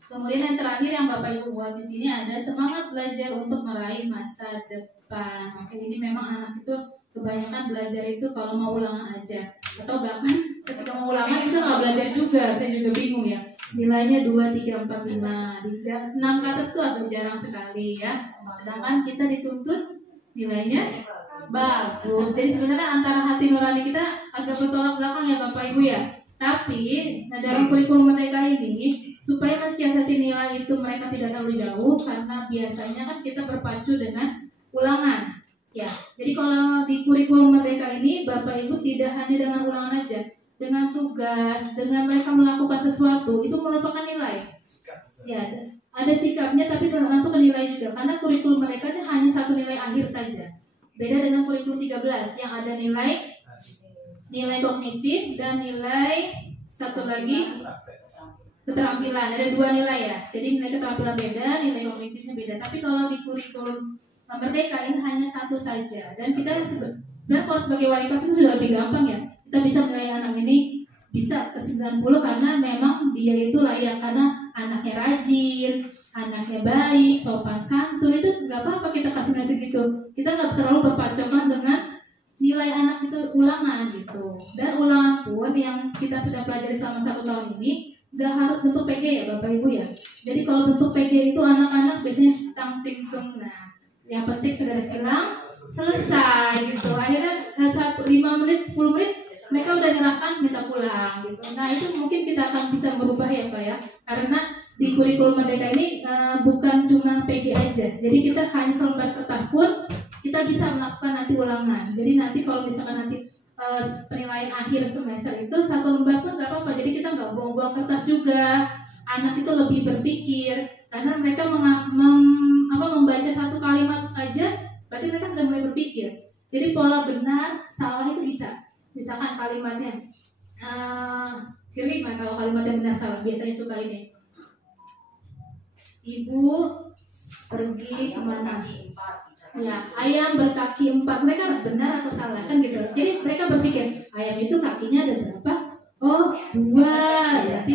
Kemudian yang terakhir yang Bapak Ibu buat di sini ada semangat belajar untuk meraih masa depan. Oke, ini memang anak itu kebanyakan belajar itu kalau mau ulangan aja, atau bahkan ketika mau ulangan juga nggak belajar juga. Saya juga bingung ya. Nilainya 2, 3, 4, 5, 6 ke atas itu agak jarang sekali ya. Sedangkan kita dituntut nilainya bagus. Jadi sebenarnya antara hati nurani kita agak bertolak belakang ya Bapak Ibu ya. Tapi dalam kurikulum mereka ini, supaya mensiasati nilai itu mereka tidak terlalu jauh, karena biasanya kan kita berpacu dengan ulangan. Ya, jadi kalau di kurikulum mereka ini, Bapak Ibu tidak hanya dengan ulangan aja, dengan tugas, dengan mereka melakukan sesuatu, itu merupakan nilai. Ya, ada sikapnya tapi termasuk ke nilai juga, karena kurikulum mereka ini hanya satu nilai akhir saja. Beda dengan kurikulum 13 yang ada nilai kognitif dan nilai satu lagi keterampilan. Ada 2 nilai ya. Jadi nilai keterampilan beda, nilai kognitifnya beda. Tapi kalau di kurikulum Merdeka ini hanya satu saja. Dan kalau sebagai wali kelas itu sudah lebih gampang ya. Kita bisa menilai anak ini bisa ke 90 karena memang dia itu layak, karena anaknya rajin, anaknya baik, sopan santun, itu nggak apa-apa kita kasih nilai gitu. Kita nggak terlalu berpacokan dengan nilai anak itu ulangan gitu. Dan ulangan pun yang kita sudah pelajari selama 1 tahun ini nggak harus bentuk PG ya Bapak Ibu ya. Jadi kalau bentuk PG itu anak-anak biasanya tang ting tung. Nah, yang penting sudah silang selesai gitu. Akhirnya 5 menit 10 menit mereka udah nyerahkan minta pulang gitu. Nah itu mungkin kita akan bisa berubah ya Pak ya. Karena di kurikulum Merdeka ini bukan cuma PG aja. Jadi kita hanya selembar kertas pun kita bisa melakukan nanti ulangan. Jadi nanti kalau misalkan nanti penilaian akhir semester itu 1 lembar pun nggak apa-apa. Jadi kita nggak buang-buang kertas juga. Anak itu lebih berpikir karena mereka membaca 1 kalimat aja, berarti mereka sudah mulai berpikir. Jadi pola benar salah itu bisa. Misalkan kalimatnya gimana kalau kalimatnya benar salah, biasanya suka ini. Ibu pergi kemana? Ya, ayam berkaki 4. Mereka benar atau salah kan gitu. Jadi mereka berpikir ayam itu kakinya ada berapa? Oh 2, berarti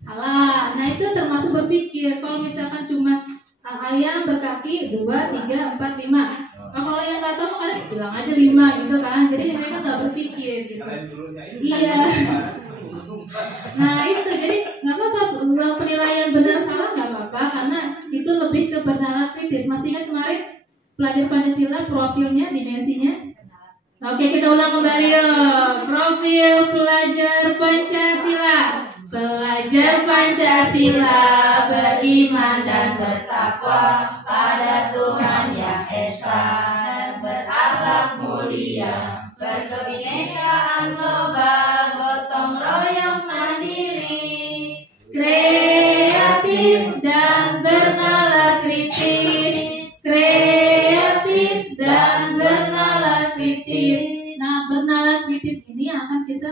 salah. Nah itu termasuk berpikir. Kalau misalkan cuma ayam berkaki 2, 3, 4, 5. Nah, kalau yang nggak tahu kan bilang aja 5 gitu kan. Jadi mereka nggak berpikir gitu. Iya. Nah itu jadi nggak apa-apa. Penilaian benar salah nggak apa-apa karena itu lebih ke benar kritis. Masih ingat kemarin pelajar Pancasila profilnya, dimensinya? Oke, kita ulang kembali yuk. Profil pelajar Pancasila. Pelajar Pancasila beriman dan bertakwa pada Tuhan Yang Esa dan berakhlak mulia, berkebinekaan global, gotong royong mandiri. kreatif dan bernalar kritis. Kreatif dan bernalar kritis. Nah, bernalar kritis ini akan kita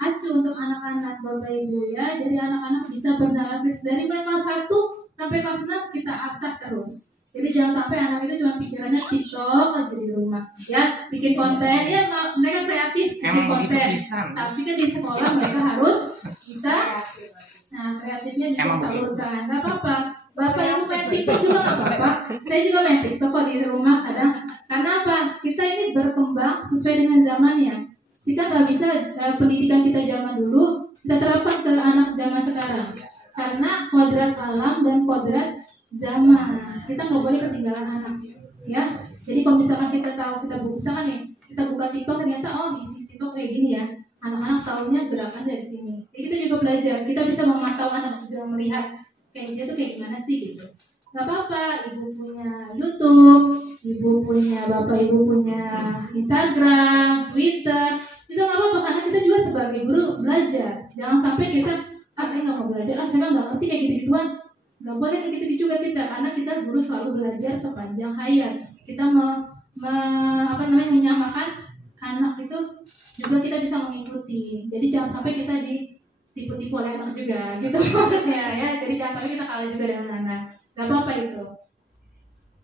acu untuk anak-anak Bapak Ibu ya. Jadi anak-anak bisa bernalar kritis dari mulai kelas 1 sampai kelas 6 kita asah terus. Jadi jangan sampai anak itu cuma pikirannya TikTok aja di rumah ya, bikin konten ya, mereka kreatif bikin konten, tapi kan di sekolah mereka harus bisa, nah kreatifnya bisa salurkan, nggak apa-apa. Bapak yang main TikTok juga nggak apa-apa, saya juga main TikTok kok di rumah kadang. Karena apa? Kita ini berkembang sesuai dengan zamannya. Kita nggak bisa pendidikan kita zaman dulu kita terapkan ke anak zaman sekarang, karena kodrat alam dan kodrat zaman. Kita nggak boleh ketinggalan anak, ya. Jadi kalau misalkan kita tahu, misalkan nih, kita buka TikTok ternyata oh di TikTok kayak gini ya, anak-anak tahunya gerakan dari sini. Jadi kita juga belajar, kita bisa memantau anak juga melihat kayak dia tuh kayak gimana sih gitu. Gak apa-apa, ibu punya YouTube, ibu punya bapak ibu punya Instagram, Twitter, itu nggak apa-apa karena kita juga sebagai guru belajar. Jangan sampai kita saya nggak mau belajar, saya nggak ngerti kayak gitu-gituan. Nggak boleh kayak gitu juga kita, karena kita guru selalu belajar sepanjang hayat. Kita menyamakan anak itu juga kita bisa mengikuti. Jadi jangan sampai kita ditipu-tipu oleh anak juga, gitu maksudnya ya. Jadi jangan sampai kita kalah juga dengan anak. Nggak apa-apa itu.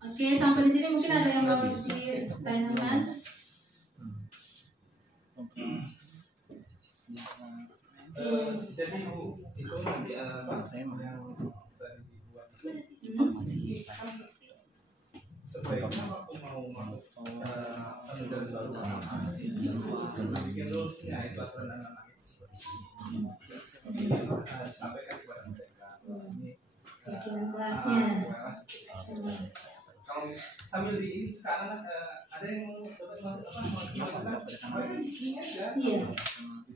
Oke, sampai di sini mungkin ada yang mau ditanyakan. Jadi Bu, itu nanti saya mau sebaiknya aku mau masuk penelitian baru bikin rulesnya itu aturan anak itu disampaikan kepada mereka ini kelasnya. Kalau sambil di ini sekarang ada yang mau iya.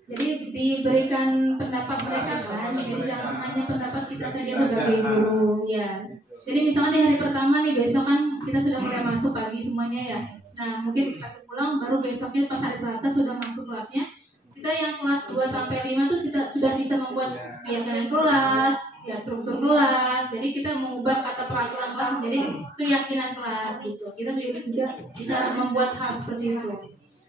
Jadi diberikan pendapat mereka kan, jadi jangan hanya pendapat kita saja sebagai guru ya. Jadi misalnya di hari pertama nih, besok kan kita sudah mulai masuk pagi semuanya ya. Nah mungkin satu pulang baru besoknya pas hari Selasa sudah masuk kelasnya. Kita yang kelas 2 sampai 5 tuh sudah bisa membuat keyakinan kelas, ya struktur kelas. Jadi kita mengubah kata peraturan kelas menjadi keyakinan kelas itu. Kita juga bisa membuat hal seperti itu.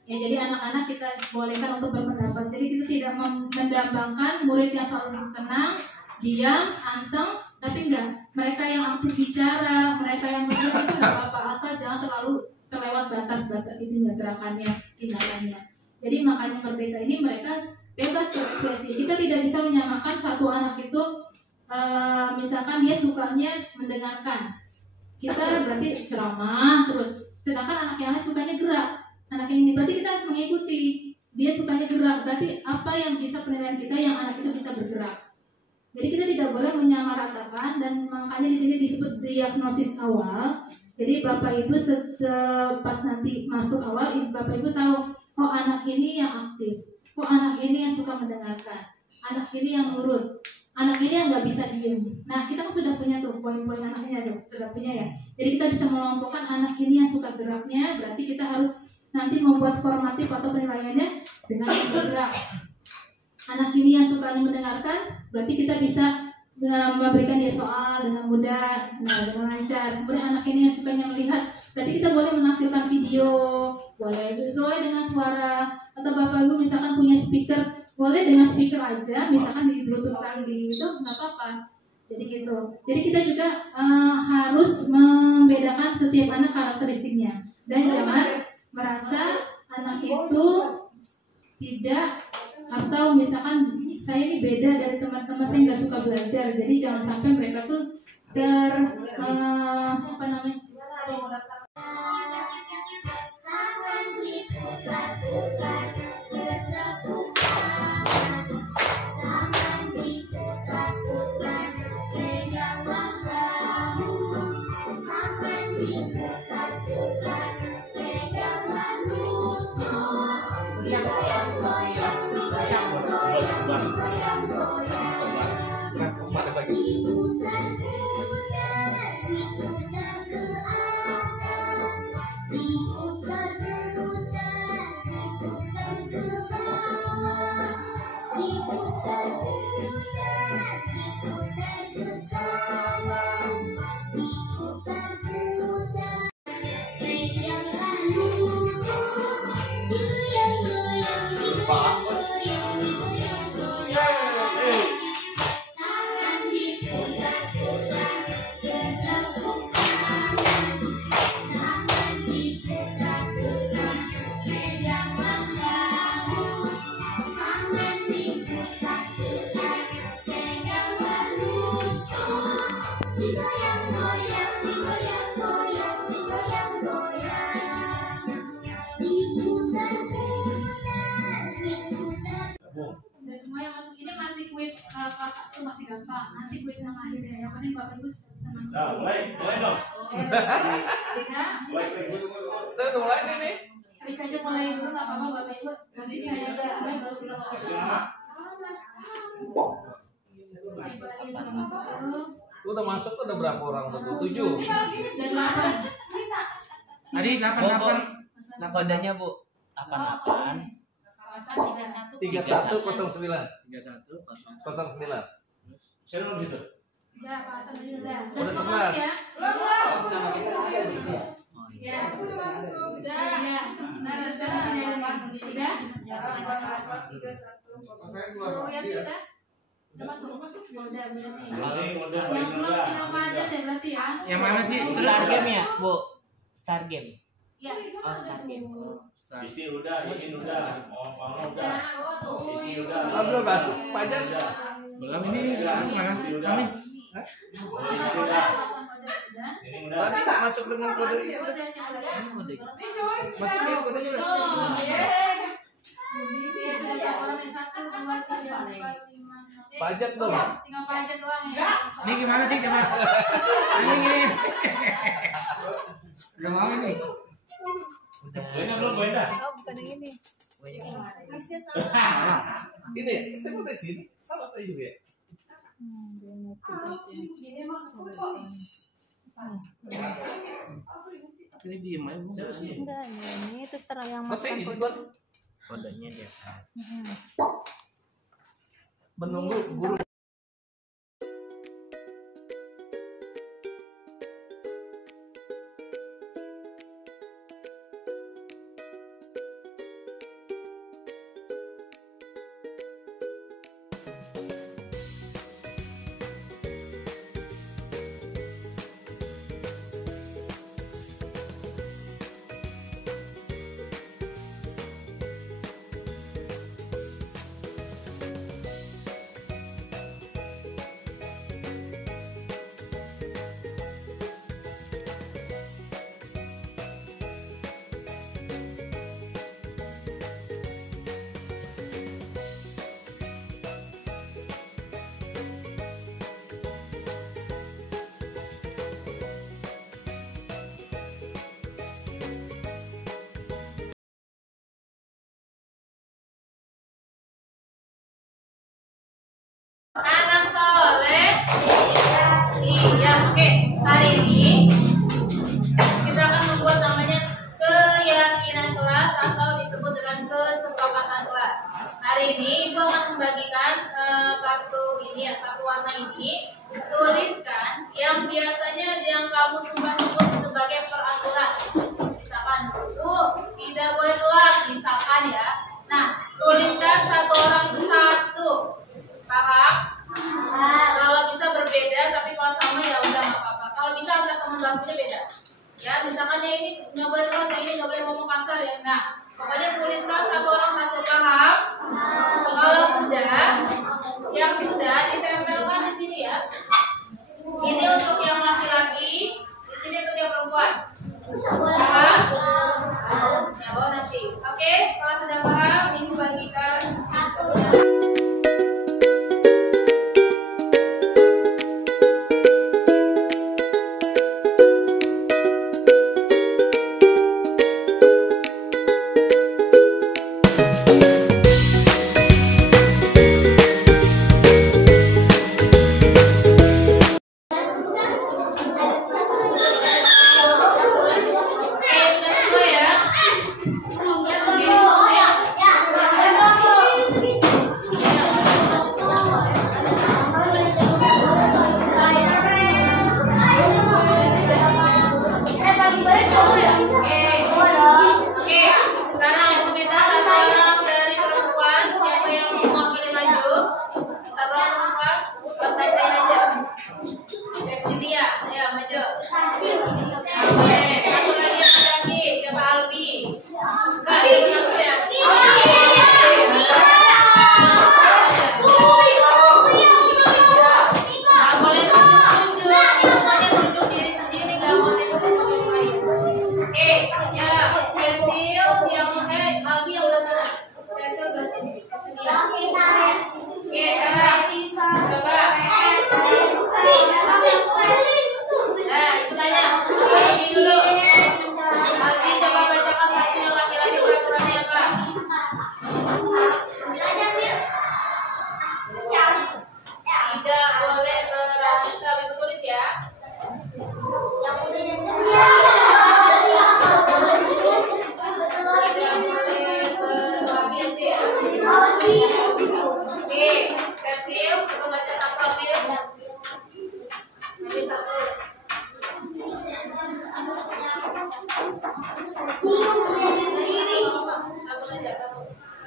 Ya, jadi anak-anak kita bolehkan untuk berpendapat. Jadi kita tidak mendambangkan murid yang selalu tenang, diam, anteng, tapi enggak. Mereka yang aktif bicara, mereka yang bergerak itu enggak apa-apa, asal jangan terlalu terlewat batas-batas itunya, gerakannya, tindakannya. Jadi makanya Merdeka ini mereka bebas berekspresi. Kita tidak bisa menyamakan satu anak itu, misalkan dia sukanya mendengarkan, kita berarti ceramah terus. Sedangkan anak yang lain sukanya gerak. Anak yang ini berarti kita harus mengikuti. Dia sukanya gerak, berarti apa yang bisa penilaian kita yang anak itu bisa bergerak. Jadi kita tidak boleh menyamaratakan, dan makanya di sini disebut diagnosis awal. Jadi Bapak Ibu pas nanti masuk awal, Bapak Ibu tahu, oh anak ini yang aktif, oh anak ini yang suka mendengarkan, anak ini yang nurut, anak ini yang nggak bisa diem. Nah kita kan sudah punya tuh poin-poin anaknya tuh, sudah punya ya. Jadi kita bisa mengelompokkan anak ini yang suka geraknya, berarti kita harus nanti membuat formatif atau penilaiannya dengan yang bergerak. Anak ini yang suka mendengarkan, berarti kita bisa memberikan dia soal dengan mudah, dengan lancar. Kemudian anak ini yang sukanya melihat, berarti kita boleh menampilkan video, boleh dengan suara, atau Bapak Ibu misalkan punya speaker, boleh dengan speaker aja, misalkan di Bluetooth di itu nggak apa-apa. Jadi gitu. Jadi kita juga harus membedakan setiap anak karakteristiknya, dan jangan merasa anak itu tidak, atau misalkan saya ini beda dari teman-teman, saya nggak suka belajar. Jadi jangan sampai mereka tuh Diputar Udah semua yang masuk ini masih kuis kelas 1 masih gampang. Nanti kuis sama akhir ya. Yang penting Bapak Ibu sudah bisa masuk. Nah, mulai dong. Ya. Saya udah mulai nih. Klik aja mulai dulu nggak apa-apa Bapak Ibu. Nanti saya mulai baru kita mulai. Siapa lagi yang sudah masuk? Lu udah masuk tuh udah berapa orang tuh? 7. Dan 8. Tadi 8. Nah kodenya Bu, apaan? 31. 3109. 3109. Saya dulu gitu. Ya, Pak Hasan tadi udah. Udah semua 11. masuk ya? Nama kita ada di sini. Ya. Udah. Ya. Nah, sudah sini ada nih. Sudah? Oh, yang sudah? Udah masuk. Oh, udah biar nih. Yang belum tinggal pajak deh berarti ya. Yang mana sih? Star game ya, Bu? Star game. Ya. Oh, Star game. Isti udah, ini udah, mau udah. Isti udah. Oh, belum masuk pajak. Belum ini mana? Isti udah. Kami. Ini udah. Ini udah. Tadi nggak masuk dengan kode itu. Udah siapa lagi? Masukin kodenya udah. Oh, ya. Ya, sudah berapa orang nih? 1, 2, 3, 4, 5, 6. Pajak dong. Tinggal pajak doang ya. Ini gimana sih coba? Ini gini. Udah mau ini. Goyang belum, goyang dah. Oh, bukan yang ini. Ini, saya mau dari sini. Salah saya juga ya. Ini diem aja Bu. Enggak, ini terserah yang Masa makan ini kode. buat Kodenya dia. menunggu guru. Anak soleh. Iya, oke. Hari ini kita akan membuat namanya keyakinan kelas atau disebut dengan kesepakatan kelas. Hari ini Ibu akan membagikan kartu ini ya, kartu warna ini. Tuliskan yang biasanya yang kamu sebut sebagai peraturan. Misalkan, tidak boleh telat, misalkan ya. Nah, tuliskan satu orang itu satu. Paham? Kalau bisa berbeda, tapi kalau sama ya udah nggak apa-apa. Kalau bisa antar teman bangkunya beda. Ya, misalkan yang ini nggak boleh telat, yang ini nggak boleh ngomong kasar ya. Nah, pokoknya tuliskan satu orang satu, paham? Kalau sudah, yang sudah ditempelkan di sini ya. Ini untuk yang laki-laki, di sini untuk yang perempuan. Paham? Ya, oh nanti. Oke, kalau sudah paham, Ibu bagikan. Oke, udah semua ya.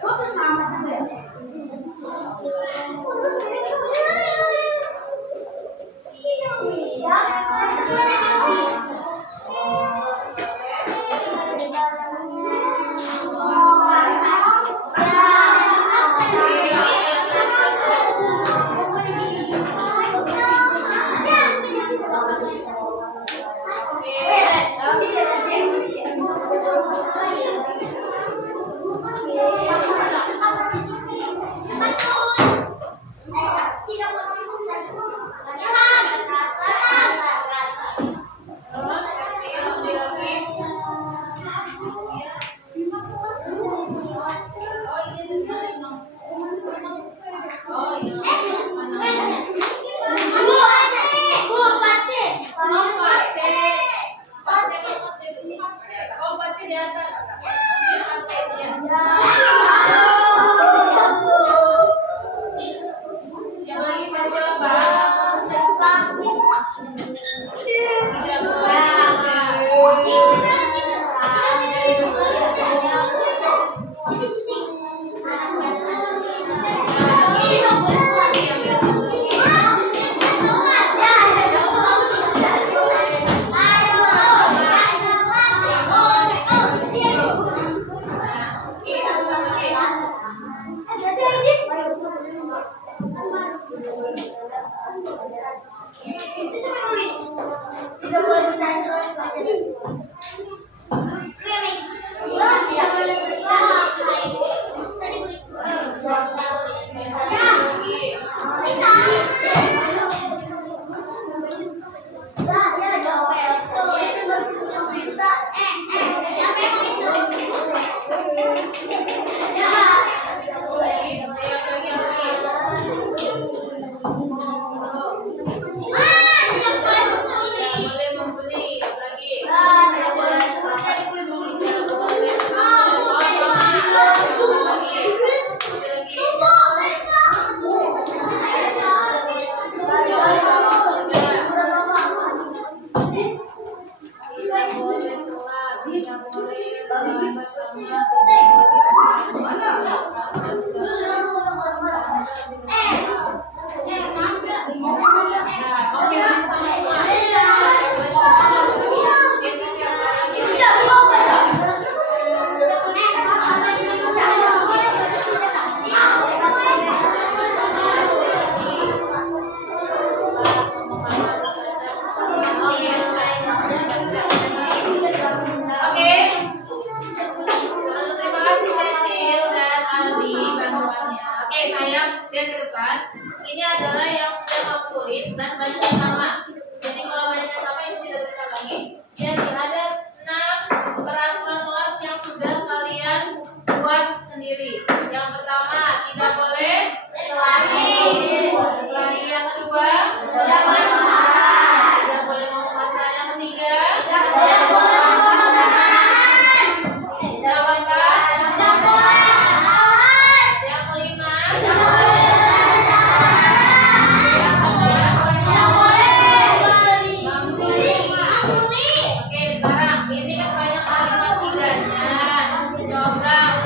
Coba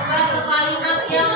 ubah ke kalimat yang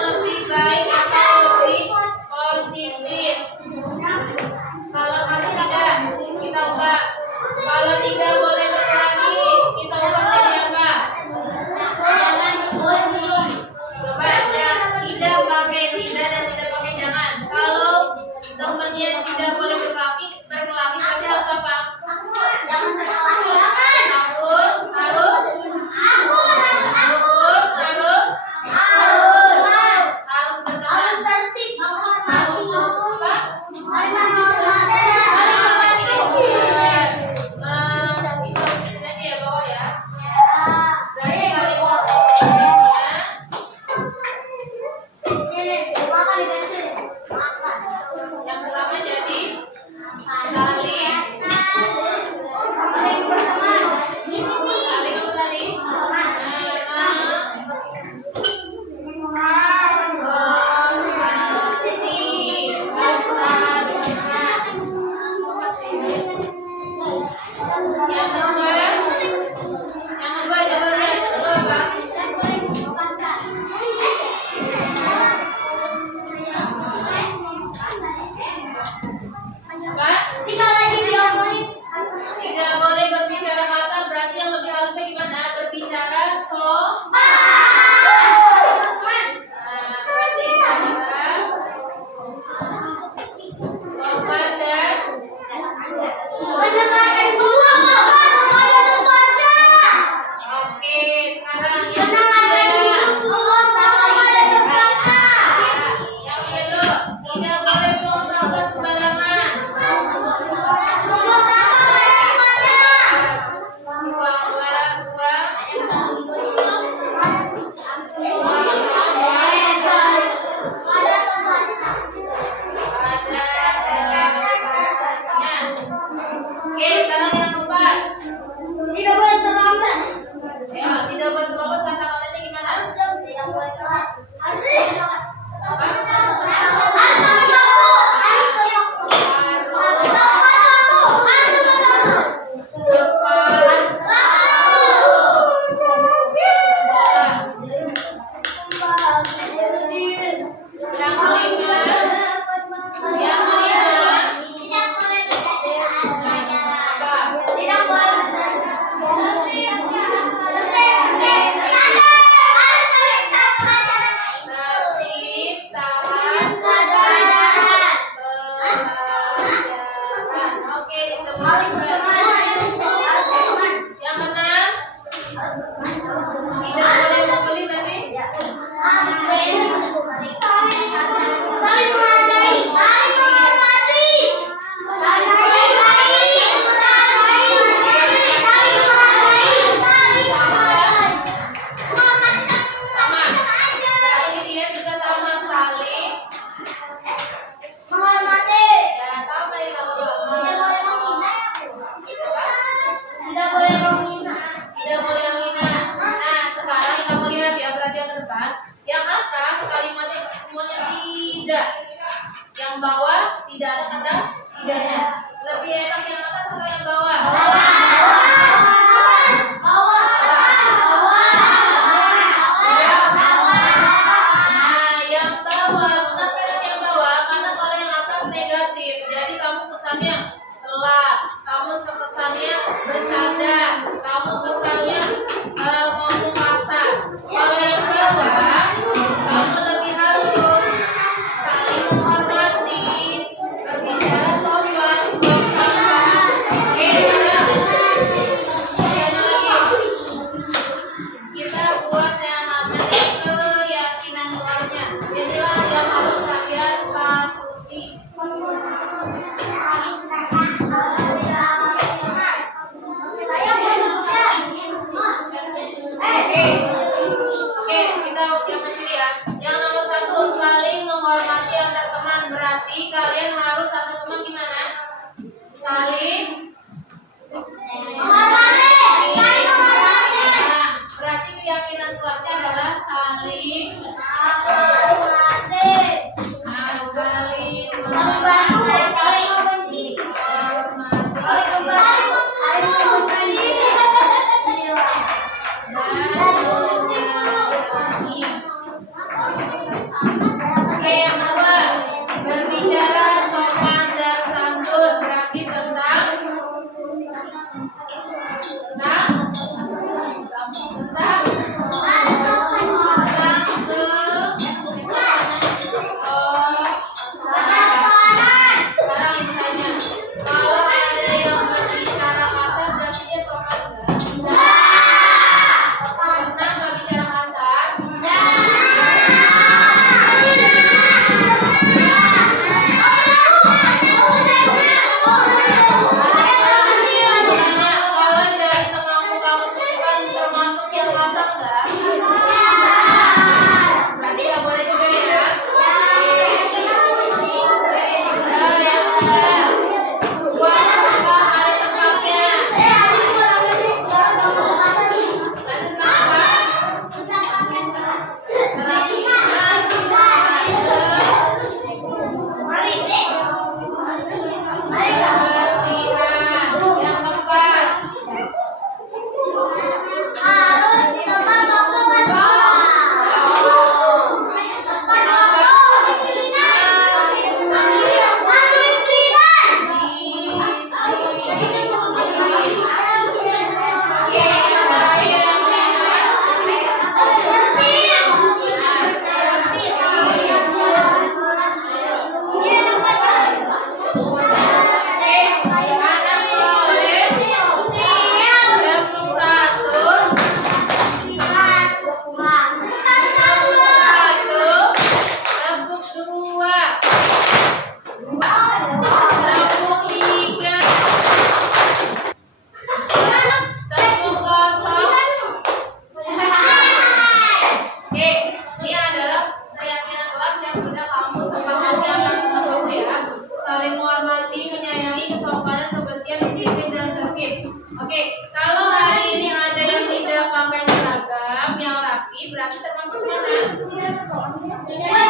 Berarti termasuk mana?